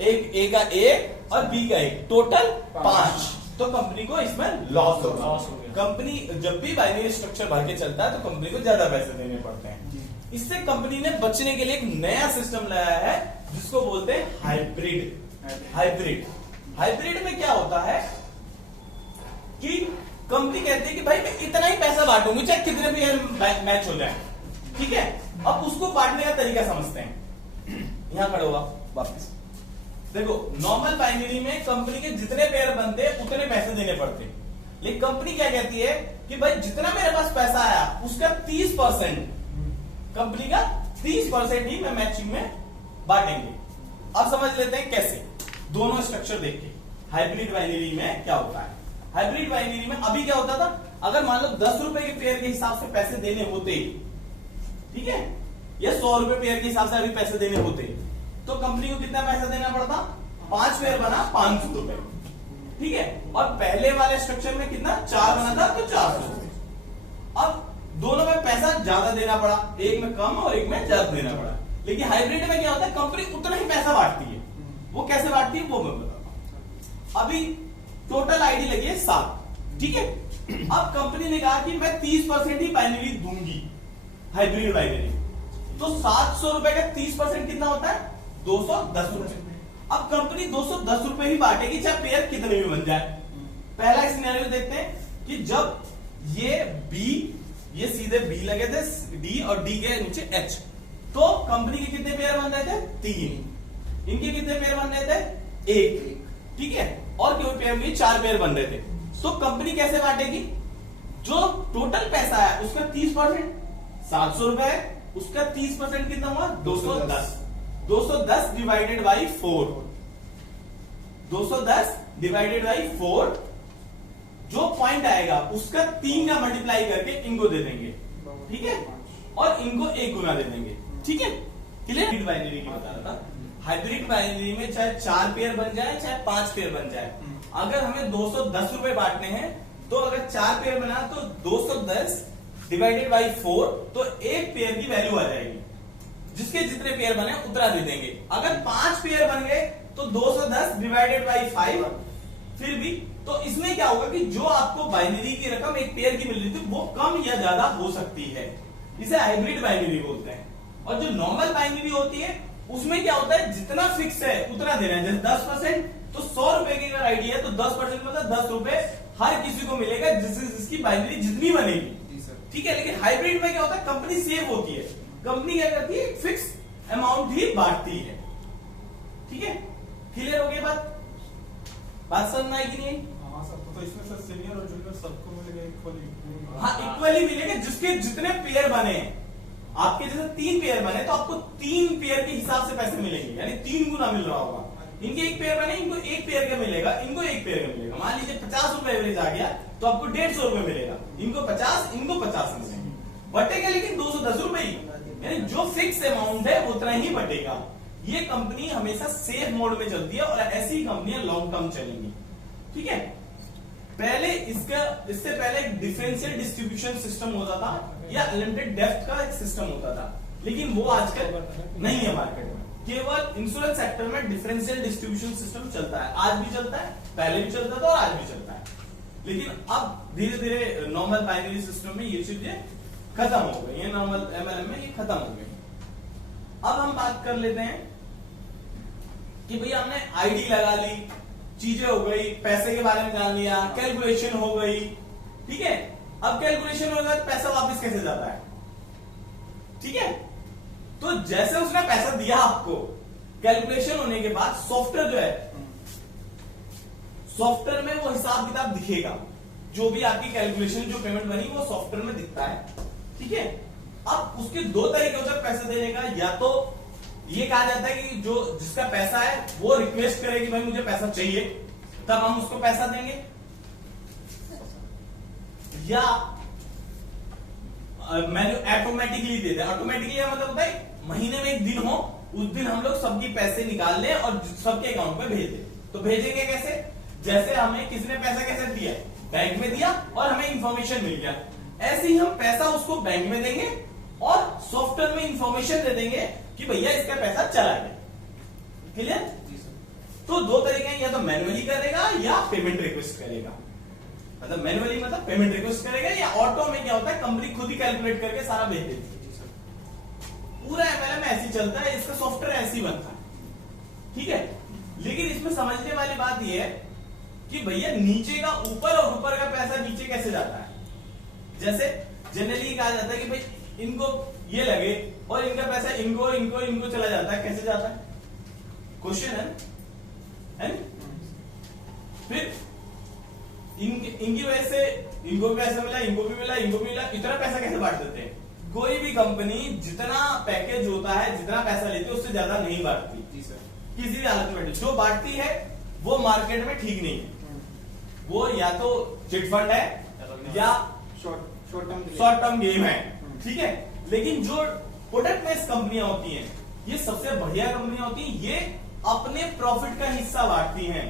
एक ए का 1 और बी का 1, टोटल 5। तो कंपनी को इसमें लॉस होगा। कंपनी जब भी बाइनरी स्ट्रक्चर भर के चलता है तो कंपनी को ज्यादा पैसे देने पड़ते हैं। इससे कंपनी ने बचने के लिए एक नया सिस्टम लाया है जिसको बोलते हैं हाइब्रिड। हाइब्रिड में क्या होता है कि कंपनी कहती है कि भाई मैं इतना ही पैसा बांटूंगी चाहे कितने भी मैच हो जाए। ठीक है, अब उसको बांटने का तरीका समझते हैं। यहां खड़े हुआ वापस देखो, नॉर्मल बाइनरी में कंपनी के जितने पेयर बनते उतने पैसे देने पड़ते, लेकिन कंपनी क्या कहती है कि भाई जितना मेरे पास पैसा आया उसका 30%, कंपनी का 30% ही मैं मैचिंग में बांटेंगे। अब समझ लेते हैं कैसे, दोनों स्ट्रक्चर देख के। हाइब्रिड बाइनरी में क्या होता है? हाइब्रिड बाइनरी में अभी क्या होता था, अगर मान लो 10 रुपए के पेयर के हिसाब से पैसे देने होते, ठीक है, या 100 रुपए पेयर के हिसाब से अभी पैसे देने होते, तो कंपनी को कितना पैसा देना पड़ता? 5 पेयर बना 500 रुपए। ठीक है, और पहले वाले स्ट्रक्चर में कितना? 4 बना था तो 400 रुपए। अब दोनों में पैसा ज्यादा देना पड़ा, एक में कम और एक में ज्यादा देना पड़ा। लेकिन हाइब्रिड में क्या होता है, कंपनी उतना ही पैसा बांटती है। वो कैसे बांटती है वो मैं बताता हूं। अभी टोटल आईडी लगी है 7, ठीक है। अब कंपनी ने कहा कि मैं 30% ही बाइनरी दूंगी, हाइब्रिड बाइनरी, तो 700 रुपए का 30% कितना होता है? 210 रुपए। अब कंपनी 210 रुपए ही बांटेगी चाहे पेयर कितने भी बन जाए। पहला सिनेरियो देखते हैं कि जब ये बी, ये सीधे बी लगे थे डी और डी के नीचे एच, तो कंपनी के कितने पेयर बन रहे थे? 3। इनके कितने पेयर बन रहे थे? 1। ठीक है, और क्यों पेयर भी 4 पेयर बन रहे थे। तो कंपनी कैसे बांटेगी? जो टोटल पैसा है उसका 30%, 700 रुपए है, उसका 30% कितना हुआ? 210। 210 डिवाइडेड बाई 4, 210 डिवाइडेड बाई 4, जो पॉइंट आएगा उसका 3 का मल्टीप्लाई करके इनको दे देंगे, ठीक है, और इनको 1 गुना दे देंगे। ठीक है, क्लियर? हाइब्रिड बाइनरी की बता रहा था। हाइब्रिड बाइनरी में चाहे 4 पेयर बन जाए चाहे 5 पेयर बन जाए, अगर हमें 210 रुपए बांटने हैं तो अगर 4 पेयर बना तो 210 डिवाइडेड बाई 4, तो 1 पेयर की वैल्यू आ जाएगी, जिसके जितने पेयर बने उतना दे देंगे। अगर 5 पेयर बन गए तो 210 डिवाइडेड बाई 5, फिर भी तो इसमें क्या होगा कि जो आपको बाइनरी की रकम एक पेयर की मिल रही थी वो कम या ज्यादा हो सकती है, इसे हाइब्रिड बाइनरी बोलते हैं। और जो नॉर्मल बाइनरी होती है उसमें क्या होता है, जितना फिक्स है उतना देना है। जैसे 10%, तो 100 रुपए की अगर आईडी है तो 10% मतलब 10 रुपए हर किसी को मिलेगा जिसकी बाइनरी जितनी बनेगी। ठीक है, लेकिन हाइब्रिड में क्या होता है, कंपनी सेव होती है, कंपनी क्या करती है, फिक्स अमाउंट ही बांटती है। ठीक है, क्लियर हो गई बात समझ में आई कि नहीं? हाँ सर, तो इसमें सर सीनियर और जूनियर सबको मिलेगा इक्वली? हाँ, इक्वली मिलेगा, जिसके जितने पेयर बने। आपके जैसे 3 पेयर बने तो आपको 3 पेयर के हिसाब से पैसे मिलेंगे, यानी 3 गुना मिल रहा होगा। इनके 1 पेयर बने, इनको 1 पेयर का मिलेगा, इनको 1 पेयर का मिलेगा। मान लीजिए 50 रुपए एवरेज आ गया तो आपको 150 रुपए मिलेगा, इनको 50, इनको 50 मिलेंगे। बटेगा लेकिन 210 रुपए ही, यानी जो फिक्स अमाउंट है उतना ही बटेगा। ये कंपनी हमेशा सेफ मोड में चलती है और ऐसी कंपनियां लॉन्ग टर्म चलेंगी। ठीक है, पहले इससे पहले एक डिफरेंशियल डिस्ट्रीब्यूशन सिस्टम होता था या लिमिटेड डेप्थ का एक सिस्टम होता था, लेकिन वो आजकल नहीं है मार्केट में। केवल इंश्योरेंस सेक्टर में डिफरेंशियल डिस्ट्रीब्यूशन सिस्टम चलता है, आज भी चलता है, पहले भी चलता था और आज भी चलता है। लेकिन अब धीरे धीरे नॉर्मल बाइनरी सिस्टम में ये चीजें खत्म हो गई है, नॉर्मल एमएलएम में ये खत्म हो गई। अब हम बात कर लेते हैं कि भैया हमने आईडी लगा ली, चीजें हो गई, पैसे के बारे में जान लिया, कैलकुलेशन हो गई, ठीक है। अब कैलकुलेशन होगा तो पैसा वापस कैसे जाता है, ठीक है। तो जैसे उसने पैसा दिया आपको, कैलकुलेशन होने के बाद सॉफ्टवेयर जो है, सॉफ्टवेयर में वो हिसाब किताब दिखेगा, जो भी आपकी कैलकुलेशन जो पेमेंट बनी वो सॉफ्टवेयर में दिखता है, ठीक है। अब उसके दो तरीके होते हैं पैसा देने का, या तो ये कहा जाता है कि जो जिसका पैसा है वो रिक्वेस्ट करे कि भाई मुझे पैसा चाहिए, तब हम उसको पैसा देंगे, या मैंने ऑटोमेटिकली दे दे। ऑटोमेटिकली का मतलब होता है महीने में एक दिन हो, उस दिन हम लोग सबकी पैसे निकाल लें और सबके अकाउंट में भेज दें। तो भेजेंगे कैसे, जैसे हमें किसी ने पैसा कैसे दिया, बैंक में दिया और हमें इंफॉर्मेशन मिल गया, ऐसे ही हम पैसा उसको बैंक में देंगे और सॉफ्टवेयर में इंफॉर्मेशन दे देंगे कि भैया इसका पैसा चला गया। क्लियर। तो दो तरीके हैं, या तो मैन्युअली करेगा या पेमेंट रिक्वेस्ट करेगा। मतलब मैन्युअली मतलब पेमेंट रिक्वेस्ट करेगा, या ऑटो में क्या होता है कंपनी खुद ही कैलकुलेट करके सारा भेज देती है। पूरा एमएलएम ऐसे ही चलता है, इसका सॉफ्टवेयर ऐसे ही बनता है, ठीक है। लेकिन इसमें समझने वाली बात यह है कि भैया नीचे का ऊपर और ऊपर का पैसा नीचे कैसे जाता है। जैसे जनरली कहा जाता है कि भाई इनको ये लगे और इनका पैसा इनको इनको इनको चला जाता है, कैसे जाता है, क्वेश्चन है। फिर इनकी वजह से इनको भी पैसा मिला, इनको भी मिला, इनको भी मिला, इतना पैसा कैसे बांट देते हैं। कोई भी कंपनी जितना पैकेज होता है, जितना पैसा लेती है उससे ज्यादा नहीं बांटती किसी भी हालत में। जो बांटती है वो मार्केट में ठीक नहीं है, वो या तो चिट फंड है या शॉर्ट टर्म गेम है, ठीक है। लेकिन जो प्रोडक्ट बेस्ड कंपनियां होती हैं, ये सबसे बढ़िया कंपनियां होती हैं, ये अपने प्रॉफिट का हिस्सा बांटती हैं।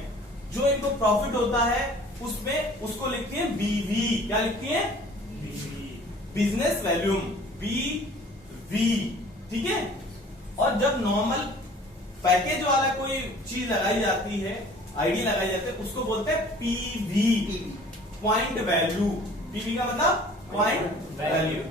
जो इनको प्रॉफिट होता है उसमें उसको लिखती है बीवी। क्या लिखती है, बिजनेस वैल्यूम, बीवी, ठीक है। और जब नॉर्मल पैकेज वाला कोई चीज लगाई जाती है, आईडी लगाई जाती है, उसको बोलते हैं पीवी, पॉइंट वैल्यू। पीवी का मतलब पॉइंट वैल्यू।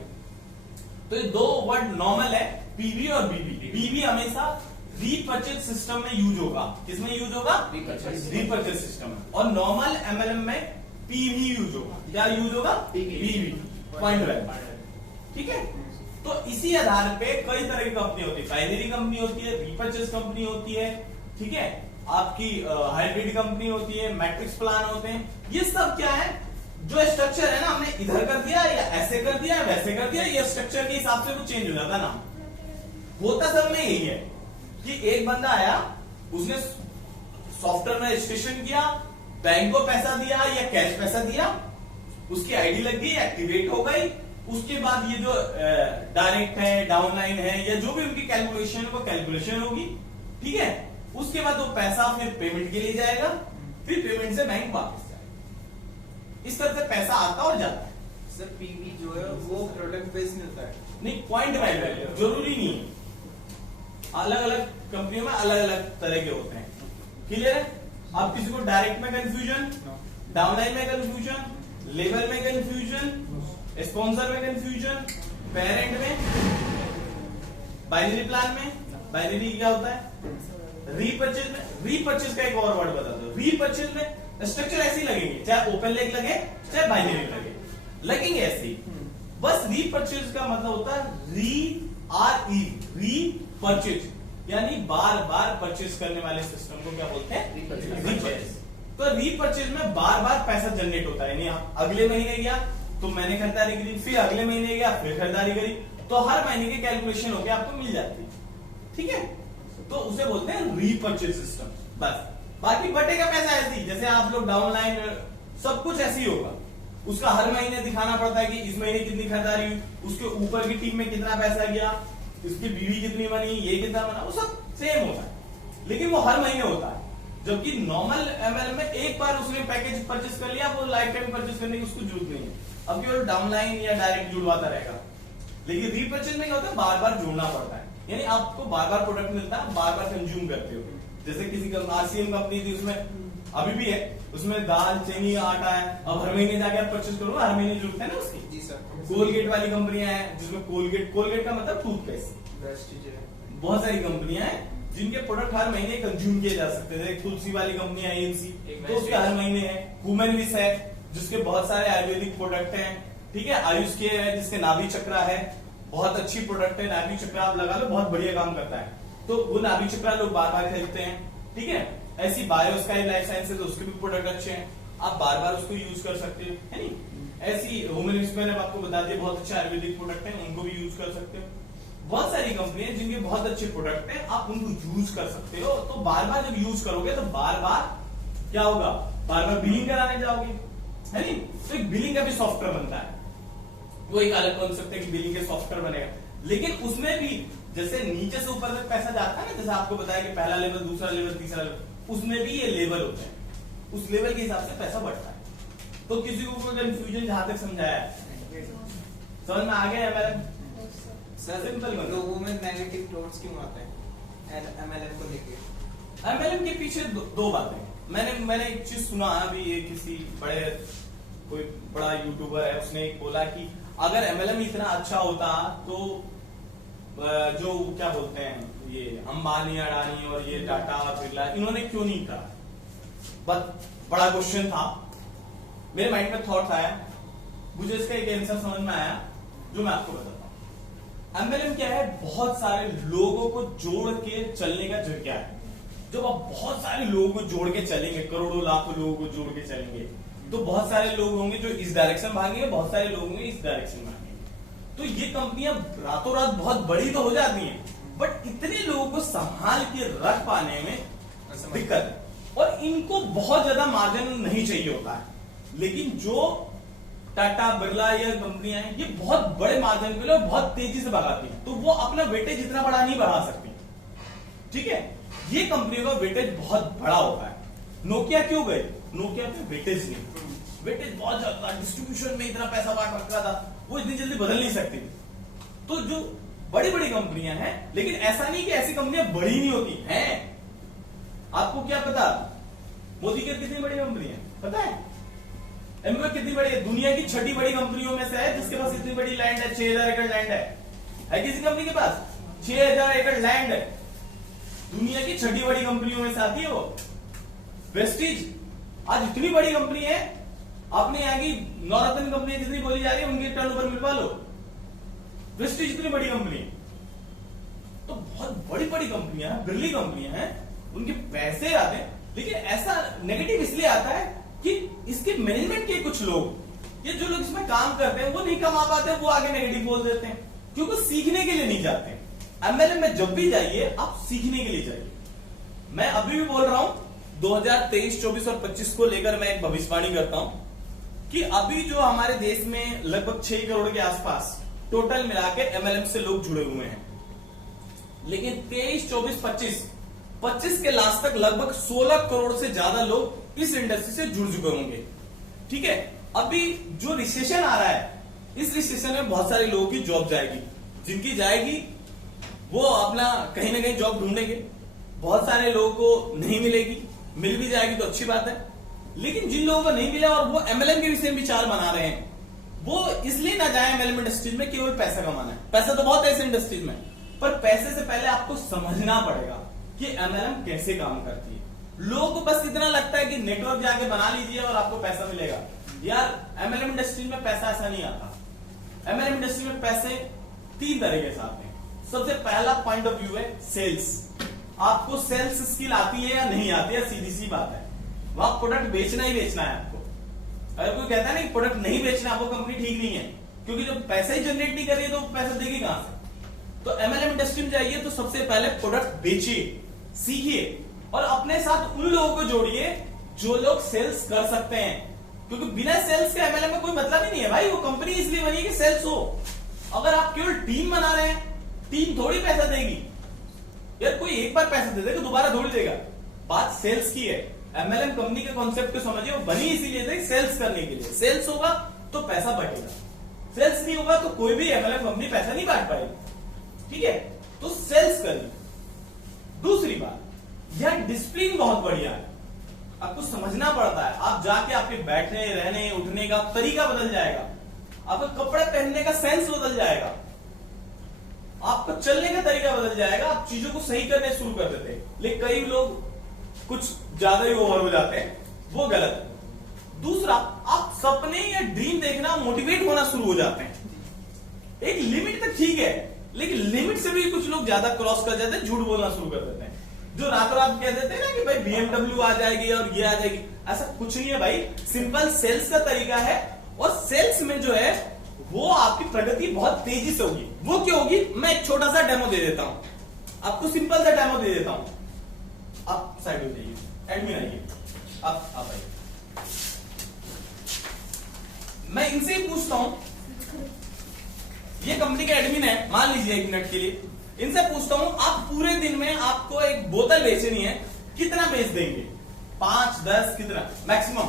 तो ये दो वर्ड नॉर्मल है, पीवी और बीवी। बीवी हमेशा रीपर्चेज सिस्टम में यूज होगा। किसमें यूज होगा, रीपर्चेज सिस्टम में। और नॉर्मल एमएलएम में पीवी यूज होगा। क्या यूज होगा, पीवी, पॉइंट वैल्यू, ठीक है। तो इसी आधार पे कई तरह की कंपनी होती है, बाइनरी कंपनी होती है, रीपर्चेज कंपनी होती है, ठीक है, आपकी हाइब्रिड कंपनी होती है, मैट्रिक्स प्लान होते हैं। ये सब क्या है, जो स्ट्रक्चर है ना, हमने इधर कर दिया या ऐसे कर दिया वैसे कर दिया, ये स्ट्रक्चर के हिसाब से वो चेंज हो जाता ना। होता सब में यही है कि एक बंदा आया, उसने सॉफ्टवेयर में रजिस्ट्रेशन किया, बैंक को पैसा दिया या कैश पैसा दिया, उसकी आईडी लग गई, एक्टिवेट हो गई। उसके बाद ये जो डायरेक्ट है, डाउनलाइन है, या जो भी उनकी कैलकुलेशन वो कैलकुलेशन होगी, ठीक है। उसके बाद वो पैसा फिर पेमेंट के लिए जाएगा, फिर पेमेंट से बैंक वापस जाएगा। इस तरह से पैसा आता और जाता है। सर पीवी जो है वो प्रोडक्ट बेस्ड मिलता है, नहीं पॉइंट वैल्यू जरूरी नहीं है, अलग अलग कंपनियों में अलग अलग तरह के होते हैं। क्लियर है। अब किसी को डायरेक्ट में कंफ्यूजन, डाउनलाइन में कंफ्यूजन, लेवल में कंफ्यूजन, स्पॉन्सर में कंफ्यूजन, पेरेंट में, बाइनरी प्लान में। बाइनरी क्या होता है, रीपर्चेज में। रीपर्चेज का एक और वर्ड बता दो। रीपर्चेज में स्ट्रक्चर ऐसे ही लगेंगे, चाहे ओपन लेग लगे चाहे बाइनरी लगे, लगेंगे ऐसे ही। बस रीपर्चेज का मतलब होता है रीपर्चेज, यानी बार बार परचेज करने वाले सिस्टम को क्या बोलते हैं, रीपर्चेज। तो रीपर्चेज में बार बार पैसा जनरेट होता है, यानी अगले महीने गया तो मैंने खरीदारी करी, फिर अगले महीने गया फिर खरीदारी करी, तो हर महीने की कैलकुलेशन होकर आपको मिल जाती है, ठीक है। तो उसे बोलते हैं रीपर्चेज सिस्टम। बस बाकी बटेगा पैसा ऐसे ही, जैसे आप लोग डाउनलाइन सब कुछ ऐसे ही होगा। उसका हर महीने दिखाना पड़ता है कि इस महीने कितनी खरीदारी हुई, उसके ऊपर की टीम में कितना पैसा गया, इसकी बीवी कितनी बनी, ये कितना बना, वो सब सेम होता है, लेकिन वो हर महीने होता है। जबकि नॉर्मल एमएल में एक बार उसने पैकेज परचेज कर लिया, वो लाइफ टाइम परचेज करने की उसको जरूरत नहीं है, अब केवल डाउनलाइन या डायरेक्ट जुड़वाता रहेगा। लेकिन रीपर्चेज में क्या होता है, बार बार जुड़ना पड़ता है, यानी आपको बार बार प्रोडक्ट मिलता है, बार बार कंज्यूम करते हो। जैसे किसी आरसीएम कंपनी थी, उसमें अभी भी है, उसमें दाल चीनी आटा है, अब हर महीने जाके आप परचेज करो, हर महीने जरूरत है ना उसकी। जी सर। कोलगेट वाली कंपनियां हैं जिसमें कोलगेट का मतलब टूथपेस्ट, बहुत सारी कंपनियां हैं जिनके प्रोडक्ट हर महीने कंज्यूम किए जा सकते थे। तुलसी वाली कंपनी आईएनसी, तो उसके हर महीने है। ह्यूमन विस है जिसके बहुत सारे आयुर्वेदिक प्रोडक्ट हैं, ठीक है। आयुष के है जिसके नाभि चक्रा है, बहुत अच्छी प्रोडक्ट है। नाभि चक्रा आप लगा लो, बहुत बढ़िया काम करता है। तो वो नाभि चक्रा लोग बार बार खरीदते हैं, ठीक है। ऐसी बायो स्काई लाइफ साइंसेज, उसके भी प्रोडक्ट अच्छे हैं, आप बार बार उसको यूज कर सकते हो, है नहीं। ऐसी ह्यूमन विस मैंने आपको बता दिया, बहुत अच्छे आयुर्वेदिक प्रोडक्ट हैं, उनको भी यूज कर सकते हो। बहुत सारी कंपनी है जिनके बहुत अच्छे प्रोडक्ट हैं, आप उनको यूज कर सकते हो। तो बार बार जब यूज करोगे तो बार बार क्या होगा, बार बार बिलिंग कराने जाओगे, है नहीं। तो एक बिलिंग का भी सॉफ्टवेयर बनता है, वो एक अलग कॉन्सेप्ट है कि बिलिंग के सॉफ्टवेयर बनेगा। लेकिन उसमें भी जैसे नीचे से ऊपर तक पैसा जाता है ना, जैसे आपको बताया कि पहला लेवल, दूसरा लेवल, तीसरा लेवल, उसमें भी ये लेवल होते हैं, उस लेवल के हिसाब से पैसा बढ़ता है। तो किसी को कोई कंफ्यूजन जहां तक समझाया है, समझ में आ गया है मैडम? सर सिंपल लोगों में नेगेटिव थॉट्स क्यों आते हैं एमएलएम को लेके? एमएलएम के पीछे दो बातें। मैंने एक चीज सुना अभी, ये किसी कोई बड़ा यूट्यूबर है, उसने बोला कि अगर एमएलएम इतना अच्छा होता तो जो क्या बोलते हैं ये अंबानी, अडानी और ये टाटा और बिरला, इन्होंने क्यों नहीं करा। बड़ा क्वेश्चन था, मेरे माइंड में थॉट आया, मुझे इसका एक आंसर समझ में आया जो मैं आपको बताता हूं। एमएलएम क्या है, बहुत सारे लोगों को जोड़ के चलने का जरिया है। जब आप बहुत सारे लोगों को जोड़ के चलेंगे, करोड़ों लाखों लोगों को जोड़ के चलेंगे, तो बहुत सारे लोग होंगे जो इस डायरेक्शन भागेंगे, बहुत सारे लोग होंगे इस डायरेक्शन भागेंगे। तो ये कंपनियां रातों रात बहुत बड़ी तो हो जाती हैं, बट इतने लोगों को संभाल के रख पाने में दिक्कत है, और इनको बहुत ज्यादा मार्जिन नहीं चाहिए होता है। लेकिन जो टाटा, बिरला, ये कंपनियां हैं, ये बहुत बड़े मार्जिन के लिए बहुत तेजी से भगाती हैं, तो वो अपना वेटेज इतना बड़ा नहीं बढ़ा सकती, ठीक है। ये कंपनियों का वेटेज बहुत बड़ा होता है। नोकिया क्यों गए? नोकिया पे वेटेज नहीं, वेटेज बहुत ज्यादा, डिस्ट्रीब्यूशन में इतना पैसा बांट रखा था, वो इतनी जल्दी बदल नहीं सकती। तो जो बड़ी बड़ी कंपनियां हैं, लेकिन ऐसा नहीं कि ऐसी कंपनियां बड़ी नहीं होती हैं। आपको क्या पता मोदी की कितनी बड़ी कंपनी है पता है? एमवे कितनी बड़ी है? दुनिया की 6ठी बड़ी कंपनियों में से है जिसके पास इतनी बड़ी लैंड है, 6000 एकड़ लैंड है किसी कंपनी के पास? 6000 एकड़ लैंड है, दुनिया की 6ठी बड़ी कंपनियों में से आती है वो। वेस्टीज आज इतनी बड़ी कंपनी है, आपने यहाँ की नवरत्न कंपनी जितनी बोली जा रही है उनके टर्नओवर मिलवा लो, वेस्टीज इतनी बड़ी कंपनी है। तो बहुत बड़ी बड़ी कंपनियां हैं, बिरली कंपनियां हैं, उनके पैसे आते हैं। लेकिन ऐसा नेगेटिव इसलिए आता है कि इसके मैनेजमेंट के कुछ लोग, ये जो लोग इसमें काम करते हैं, वो नहीं कमा पाते, वो आगे नेगेटिव बोल देते हैं, क्योंकि सीखने के लिए नहीं जाते। एमएलएम में जब भी जाइए आप सीखने के लिए जाइए। मैं अभी भी बोल रहा हूं, 2023, 24 और 25 को लेकर मैं एक भविष्यवाणी करता हूं कि अभी जो हमारे देश में लगभग 6 करोड़ के आसपास टोटल मिला के एमएलएम से लोग जुड़े हुए हैं। लेकिन 23, 24, 25 के लास्ट तक लगभग 16 करोड़ से ज्यादा लोग इस इंडस्ट्री से जुड़ चुके होंगे, ठीक है। अभी जो रिसेशन आ रहा है, इस रिसेशन में बहुत सारे लोगों की जॉब जाएगी, जिनकी जाएगी वो अपना कहीं ना कहीं जॉब ढूंढेंगे। बहुत सारे लोगों को नहीं मिलेगी, मिल भी जाएगी तो अच्छी बात है। लेकिन जिन लोगों को नहीं मिला और वो एमएलएम के विषय में विचार बना रहे हैं, वो इसलिए ना जाए एमएलएम इंडस्ट्रीज में केवल पैसा कमाना है। पैसा तो बहुत है इस इंडस्ट्रीज में, पर पैसे से पहले आपको समझना पड़ेगा कि एमएलएम कैसे काम करती है। लोगों को बस इतना लगता है कि नेटवर्क जाके बना लीजिए और आपको पैसा मिलेगा। यार एमएलएम इंडस्ट्री में पैसा ऐसा नहीं आता। एमएलएम इंडस्ट्री में पैसे 3 तरीके से आते हैं। सबसे पहला पॉइंट ऑफ व्यू है सेल्स। आपको सेल्स स्किल आती है या नहीं आती है, सीधी सी बात है। वहां प्रोडक्ट बेचना ही बेचना है आपको। अगर कोई कहता है ना कि प्रोडक्ट नहीं बेचना, वो कंपनी ठीक नहीं है, क्योंकि जब पैसा ही जनरेट नहीं कर रही है तो पैसा देगी कहां से। तो एमएलएम इंडस्ट्री में जाइए तो सबसे पहले प्रोडक्ट बेचिए, सीखिए और अपने साथ उन लोगों को जोड़िए जो लोग सेल्स कर सकते हैं, क्योंकि बिना सेल्स के एमएलएम में कोई मतलब ही नहीं है भाई। वो कंपनी इसलिए बनी है कि सेल्स हो। अगर आप केवल टीम बना रहे हैं, टीम थोड़ी पैसा देगी यार। कोई एक बार पैसा दे देगा, दोबारा थोड़ी देगा। बात सेल्स की है। एमएलएम कंपनी के कॉन्सेप्ट को समझिए, वो बनी इसीलिए थी सेल्स करने के लिए। सेल्स होगा तो पैसा बढ़ेगा, सेल्स नहीं होगा तो कोई भी एमएलएम कंपनी पैसा नहीं बांट पाएगी, ठीक है। तो सेल्स करिए। दूसरी बात, यह डिसिप्लिन बहुत बढ़िया है, आपको समझना पड़ता है। आप जाके आपके बैठने, रहने, उठने का तरीका बदल जाएगा, आपका कपड़े पहनने का सेंस बदल जाएगा। आपका चलने का तरीका बदल जाएगा, आप चीजों को सही करने शुरू कर देते हैं। लेकिन कई लोग कुछ ज्यादा ही ओवर हो जाते हैं, वो गलत। दूसरा, आप सपने या ड्रीम देखना, मोटिवेट होना शुरू हो जाते हैं। एक लिमिट तक ठीक है, लेकिन लिमिट से भी कुछ लोग ज्यादा क्रॉस कर जाते हैं, झूठ बोलना शुरू कर देते हैं। जो रातों रात कह देते हैं ना कि भाई BMW आ जाएगी और ये आ जाएगी, ऐसा कुछ नहीं है भाई। सिंपल सेल्स का तरीका है, और सेल्स में जो है वो आपकी प्रगति बहुत तेजी से होगी। वो क्यों होगी, मैं एक छोटा सा डेमो दे देता हूं आपको, सिंपल सा डेमो दे देता हूं। आप साइड हो जाइए, एडमिन आइए, आप आइए। मैं इनसे ही पूछता हूं, ये कंपनी का एडमिन है, मान लीजिए 1 मिनट के लिए। इनसे पूछता हूं, आप पूरे दिन में आपको एक बोतल बेचनी है, कितना बेच देंगे? 5, 10, कितना मैक्सिमम?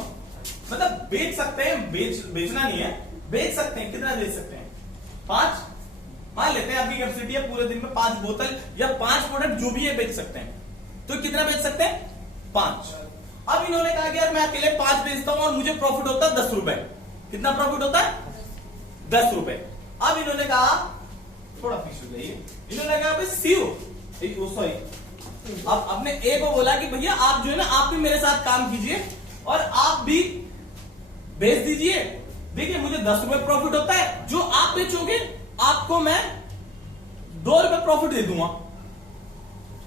मतलब बेच सकते हैं, बेचना नहीं है, बेच सकते हैं, कितना बेच सकते हैं? 5 मान लेते हैं आपकी कैपेसिटी है पूरे दिन में 5 बोतल या 5 प्रोडक्ट जो भी है बेच सकते हैं। तो कितना बेच सकते हैं? 5। अब इन्होंने कहा कि यार मैं अकेले 5 बेचता हूं और मुझे प्रॉफिट होता है 10 रुपए। कितना प्रॉफिट होता है? 10 रुपए। अब इन्होंने कहा, थोड़ा पीछे जाइए, इन्होंने कहा भाई सीओ सॉरी, अब अपने ए को बोला कि भैया आप जो है ना, आप भी मेरे साथ काम कीजिए और आप भी बेच दीजिए। देखिए मुझे 10 रुपए प्रॉफिट होता है, जो आप बेचोगे आपको मैं 2 रुपए प्रॉफिट दे दूंगा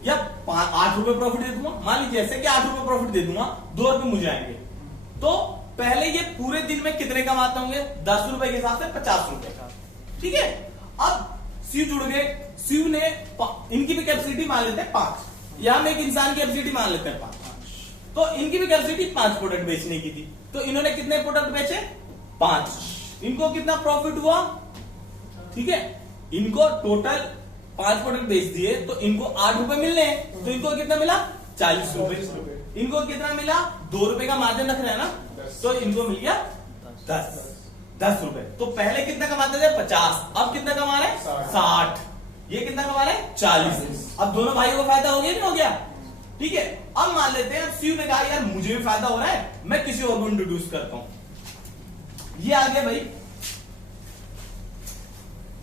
या 8 रुपए प्रॉफिट दे दूंगा। मान लीजिए ऐसे कि 8 रुपए प्रॉफिट दे दूंगा, 2 रुपए मुझे आएंगे। तो पहले ये पूरे दिन में कितने कमाते होंगे? 10 रुपए के हिसाब से 50 रुपए का, ठीक है। अब सीयू जुड़ गए, सीयू ने इनकी भी कैपेसिटी मान लेते हैं 5, या हम एक इंसान की कैपेसिटी मान लेते हैं 5। तो इनकी भी कैपेसिटी 5 प्रोडक्ट बेचने की थी, तो इन्होंने कितने प्रोडक्ट बेचे? 5। इनको कितना प्रॉफिट हुआ? ठीक है, इनको टोटल 5 प्रोडक्ट बेच दिए, तो इनको 8 रुपए मिलने हैं, तो इनको कितना मिला? 40 रुपए। इनको कितना मिला? 2 रुपए का मार्जिन रख रहे हैं ना, तो इनको मिल गया 10 रुपए। तो पहले कितना कमाते थे? 50। अब कितना कमा रहे हैं? 60। ये कितना कमा रहे हैं? 40। अब दोनों भाइयों को फायदा हो गया, नहीं हो गया? ठीक है। अब मान लेते हैं सीयू ने कहा यार मुझे भी फायदा हो रहा है, मैं किसी और को इंट्रोड्यूस करता हूं। ये आ गया भाई,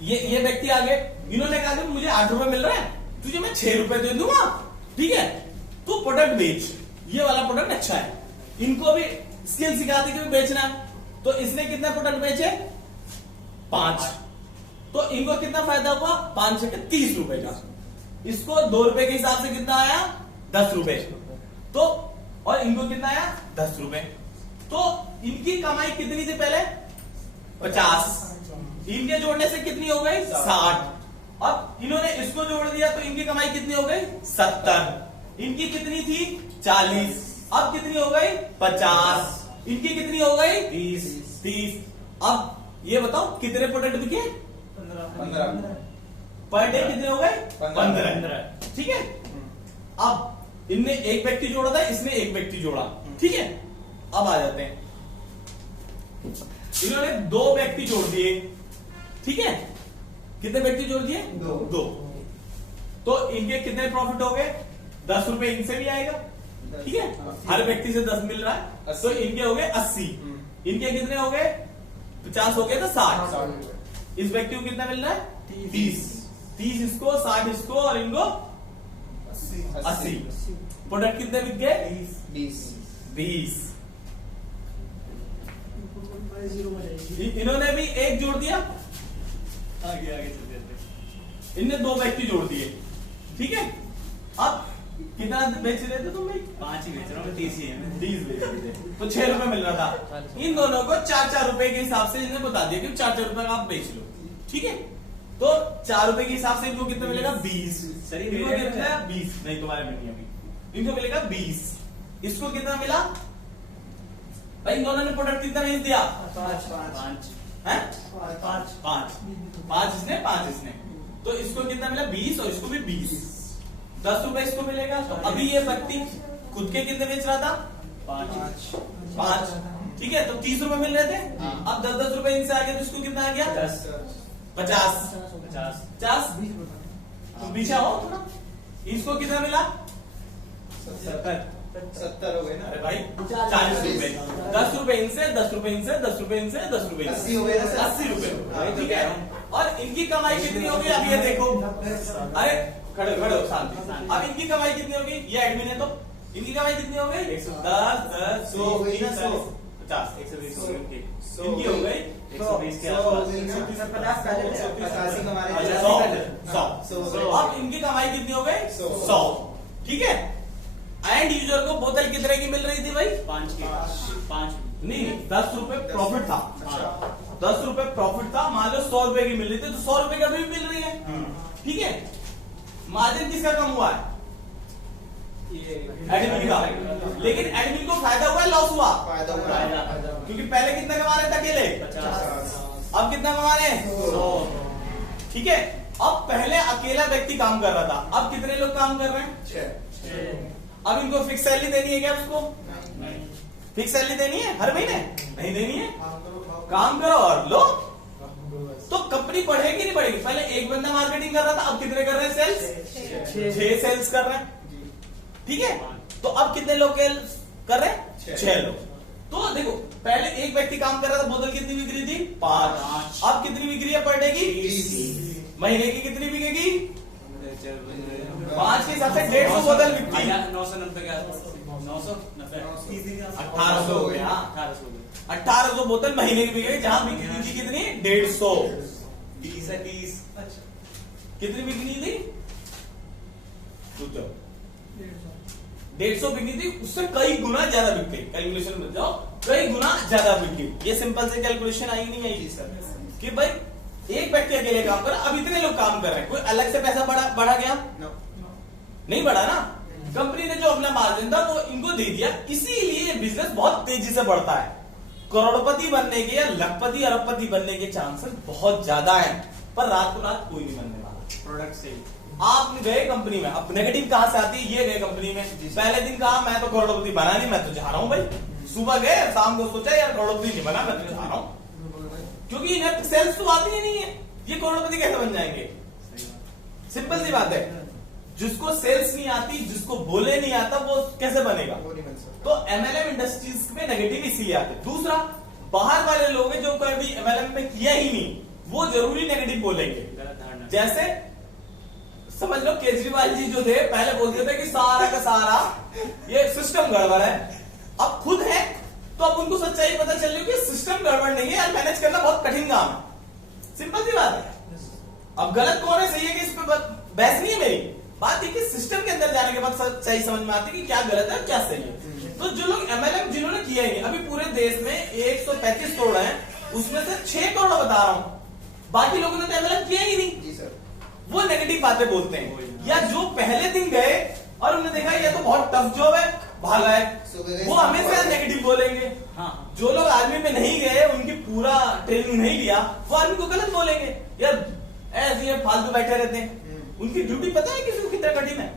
ये व्यक्ति आ गए, इन्होंने कहा कि मुझे 8 रुपए मिल रहा है, तुझे मैं 6 रुपए दे दूंगा, ठीक है, तू प्रोडक्ट बेच, ये वाला प्रोडक्ट अच्छा है। इनको भी स्किल सिखा दी कि बेचना है, तो इसने कितने प्रोडक्ट बेचे? 5। तो इनको कितना फायदा हुआ? 5 से 30 रुपए का। इसको 2 रुपए के हिसाब से कितना आया? 10 रुपए। तो और इनको कितना आया? 10 रुपए। तो इनकी कमाई कितनी थी पहले? 50। इनके जोड़ने से कितनी हो गई? 60। अब इन्होंने इसको जोड़ दिया तो इनकी कमाई कितनी हो गई? 70। इनकी कितनी थी? 40। अब कितनी हो गई? 50। इनकी कितनी हो गई? 30। अब ये बताओ कितने प्रोडक्ट बिके? 15। पर डे कितने हो गए? 15। ठीक है। अब इनने एक व्यक्ति जोड़ा था, इसने एक व्यक्ति जोड़ा, ठीक है। अब आ जाते हैं, इन्होंने 2 व्यक्ति जोड़ दिए, ठीक है। कितने व्यक्ति जोड़ दिए? 2। तो इनके कितने प्रॉफिट हो गए? 10 रुपए इनसे भी आएगा, ठीक है, हर व्यक्ति से 10 मिल रहा है, तो इनके हो गए 80। इनके कितने हो गए? 50 हो गए तो 60। इस व्यक्ति को कितना मिल रहा है? 30 इसको, 60 इसको, और इनको 80। प्रोडक्ट कितने बिक गए? 20। इन्होंने भी एक जोड़ दिया, आगे चलते हैं। इनने 2 व्यक्ति जोड़ दिए, ठीक है। अब कितना बेच रहे थे तुम भाई? 5 ही बेच रहा हूँ, 30 ही है। 30 बेच रहे थे, तो 6 रुपए मिल रहा था। इन दोनों को 4-4 रुपए के हिसाब से इन्हें बता दिया कि 4-4 रुपए का आप बेच लो, ठीक है। तो 4 रुपए के हिसाब से इनको कितना मिलेगा? 20। सही इनको कितना मिलेगा? 20 नहीं, तुम्हारे में नहीं अभी। इनको मिलेगा 20। इसको कितना मिला भाई? इन दोनों ने प्रोडक्ट कितना बेच दिया? 5 है 5 इसने, 5 इसने, तो इसको कितना मिला? 20, और इसको भी 20। 10 रुपए इसको मिलेगा। तो अभी ये व्यक्ति खुद के कितने बेच रहा था? 5, ठीक है। तो 30 रुपए मिल रहे थे। अब 10-10 रुपए इनसे आ गया, तो इसको कितना आ गया? 50। तो पीछे आओ थोड़ा। इसको कितना मिला? 70 हो गए ना। अरे भाई 40 रुपए। 10 रुपए इनसे, 10 रुपए इनसे, 10 रुपए इनसे, 10 रुपए इनसे, 10 रुपए 80 हो गए ना सर? 80 रुपए, ठीक है। और इनकी कमाई कितनी होगी अब ये देखो, अरे खड़े खड़े हो शांति। अब इनकी कमाई कितनी होगी, ये एडमिन है तो इनकी कमाई कितनी हो गई, 10 10 100 300 50 120 इनकी हो गई 120 के आसपास। अब इनकी कमाई कितनी हो गई 100, ठीक है। एंड यूजर को बोतल कितने की मिल रही थी भाई, 5 नहीं 10 रुपए प्रॉफिट था, 10 रुपए प्रॉफिट था, मान लो 100 रुपए की मिल रही थी तो 100 रुपए की अभी भी मिल रही है, ठीक है। मार्जिन किसका कम हुआ है, एडमिन का, लेकिन एडमिन को फायदा हुआ लॉस हुआ, क्योंकि पहले कितना कमा रहे थे अकेले 50, अब कितना कमा रहे हैं 100, ठीक है। अब पहले अकेला व्यक्ति काम कर रहा था, अब कितने लोग काम कर रहे हैं 6। अब इनको फिक्स सैलरी देनी है क्या, उसको फिक्स सैलरी देनी है हर महीने, नहीं देनी है, काम करो और लो। तो कंपनी बढ़ेगी नहीं बढ़ेगी, पहले एक बंदा मार्केटिंग कर रहा था, अब कितने कर रहे हैं सेल्स, 6 सेल्स कर रहे हैं, ठीक है। तो अब कितने लोग कर रहे हैं 6 लोग। तो देखो पहले एक व्यक्ति काम कर रहा था, बोतल कितनी बिक रही थी 5, अब कितनी बिक रही है पर डे की, महीने की कितनी बिकेगी 5 के हिसाब से 150 बोतल बिकती है, 990 के आसपास, 990 1800 हो गया, 1800 बोतल महीने की बिकेगी, जहां बिकनी थी कितनी 150, 20 कितनी बिकनी थी 150 बिकनी थी, उससे कई गुना ज्यादा बिक गई, कैलकुलेशन में जाओ कई गुना ज्यादा बिक गई। ये सिंपल से कैलकुलेशन आई नहीं आई सर, कि भाई एक व्यक्ति अकेले काम कर रहा, अब इतने लोग काम कर रहे हैं, कोई अलग से पैसा बढ़ा गया नहीं बढ़ा ना, कंपनी ने जो अपना मार्जिन था वो इनको दे दिया, इसीलिए ये बिजनेस बहुत तेजी से बढ़ता है। करोड़पति बनने के या लखपति अरबपति बनने के चांसेस बहुत ज्यादा हैं, पर रात को रात कोई नहीं बनने वाला, प्रोडक्ट से आप गए कंपनी में, अब नेगेटिव कहां से आती है, ये गए कंपनी में, पहले दिन कहा मैं तो करोड़पति बना नहीं, मैं तो जा रहा हूं भाई, सुबह गए शाम को सोचा यार करोड़पति नहीं बना, मैं तो जा रहा हूं, क्योंकि इन्हें सेल्स तो आती ही नहीं है, ये करोड़पति कैसे बन जाएंगे, सिंपल सी बात है। जिसको सेल्स नहीं आती, जिसको बोले नहीं आता, वो कैसे बनेगा, तो एमएलएम इंडस्ट्रीज में नेगेटिव इसीलिए आते। दूसरा, बाहर वाले लोग हैं जो कभी एमएलएम में किया ही नहीं, वो जरूरी नेगेटिव बोलेंगे, जैसे समझ लो केजरीवाल जी जो थे पहले बोलते थे कि सारा का सारा ये सिस्टम गड़बड़ है, अब खुद है तो अब उनको सच्चाई पता चल रही है कि सिस्टम गड़बड़ नहीं है यार, मैनेज करना बहुत कठिन काम है, सिंपल सी बात है। अब गलत कौन है सही है कि इस पर बहस नहीं है मेरी, बात है कि सिस्टम के अंदर जाने के बाद सही समझ में आती है कि क्या गलत है क्या सही है। तो जो लोग एमएलएम जिन्होंने किया ही, अभी पूरे देश में 135 करोड़ है, उसमें से 6 करोड़ बता रहा हूं, बाकी लोगों ने तो एमएलएम किया ही नहीं, वो नेगेटिव बातें बोलते हैं। या जो पहले दिन गए और उन्होंने देखा ये तो बहुत टफ जॉब है, भागा है, वो हमेशा नेगेटिव बोलेंगे। हाँ, जो लोग आर्मी में नहीं गए, उनकी पूरा ट्रेनिंग नहीं लिया, वो आर्मी को गलत बोलेंगे, यार ऐसे फालतू बैठे रहते हैं, उनकी ड्यूटी पता है किसी को कितना कठिन है।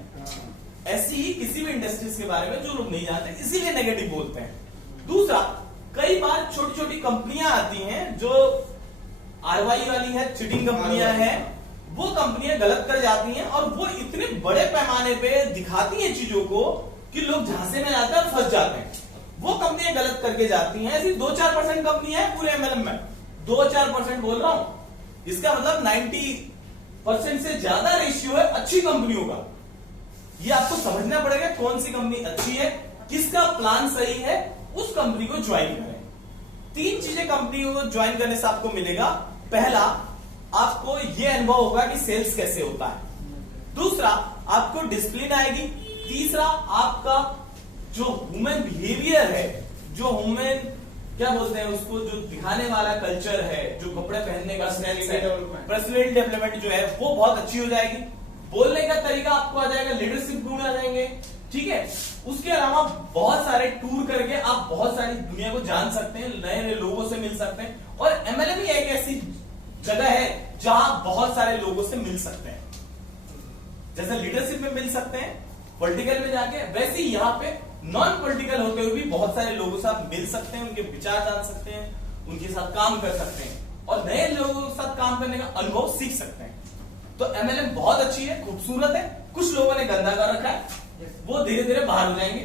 ऐसी ही किसी भी इंडस्ट्रीज के बारे में जो लोग नहीं जानते, इसीलिए नेगेटिव बोलते हैं। दूसरा, कई बार छोटी छोटी कंपनियां आती हैं जो आरवाई वाली है, चिटिंग कंपनियां हैं, वो कंपनियां गलत कर जाती हैं और वो इतने बड़े पैमाने पे दिखाती हैं चीजों को कि लोग झांसे में जाकर फंस जाते हैं। वो कंपनियां गलत करके जाती हैं। ऐसी 2-4% कंपनियां हैं पूरे एमएलएम में, 2-4% बोल रहा हूं, इसका मतलब 90% से ज्यादा रेशियो है अच्छी कंपनियों का। ये आपको समझना पड़ेगा कौन सी कंपनी अच्छी है, किसका प्लान सही है, उस कंपनी को ज्वाइन करें। 3 चीजें कंपनी को ज्वाइन करने से आपको मिलेगा। पहला, आपको ये अनुभव होगा कि सेल्स कैसे होता है। दूसरा, आपको डिसिप्लिन आएगी। तीसरा, आपका जो ह्यूमन बिहेवियर है, जो ह्यूमन क्या बोलते हैं उसको, जो दिखाने वाला कल्चर है, जो कपड़े पहनने का सेंस है, पर्सनैलिटी डेवलपमेंट जो है वो बहुत अच्छी हो जाएगी। बोलने का तरीका आपको आ जाएगा, लीडरशिप गुण आ जाएंगे, ठीक है। उसके अलावा बहुत सारे टूर करके आप बहुत सारी दुनिया को जान सकते हैं, नए नए लोगों से मिल सकते हैं। और एमएलएम ही एक ऐसी जगह है जहां बहुत सारे लोगों से मिल सकते हैं। जैसे लीडरशिप में मिल सकते हैं पॉलिटिकल में जाके, वैसे ही यहाँ पे नॉन पॉलिटिकल होते हुए भी बहुत सारे लोगों से आप मिल सकते हैं, उनके विचार जान सकते हैं, उनके साथ काम कर सकते हैं और नए लोगों के साथ काम करने का अनुभव सीख सकते हैं। तो एमएलएम बहुत अच्छी है, खूबसूरत है। कुछ लोगों ने गंदा कर रखा है, वो धीरे धीरे बाहर हो जाएंगे,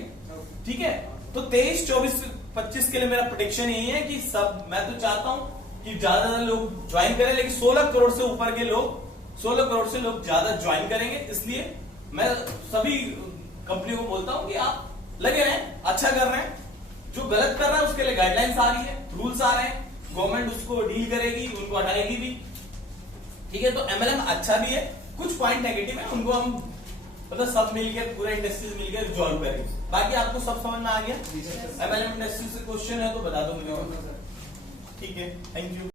ठीक है। तो 23, 24, 25 के लिए मेरा प्रेडिक्शन यही है कि सब, मैं तो चाहता हूं कि ज्यादा लोग ज्वाइन करें, लेकिन 16 करोड़ से ऊपर के लोग, 16 करोड़ से लोग ज्यादा ज्वाइन करेंगे। इसलिए मैं सभी कंपनी को बोलता हूं कि आप लगे रहें, अच्छा कर रहे हैं। जो गलत कर रहा है उसके लिए गाइडलाइंस आ रही है, रूल्स आ रहे हैं, गवर्नमेंट उसको डील करेगी, उनको हटाएगी भी। ठीक है, तो एमएलएम अच्छा भी है, कुछ पॉइंट नेगेटिव है, उनको हम मतलब सब मिलकर, पूरा इंडस्ट्रीज मिलकर रिजॉल्व करेंगे। बाकी आपको सब समझ में आ गया? एमएलएम इंडस्ट्री से क्वेश्चन है तो बता दो मुझे। ठीक है, थैंक यू।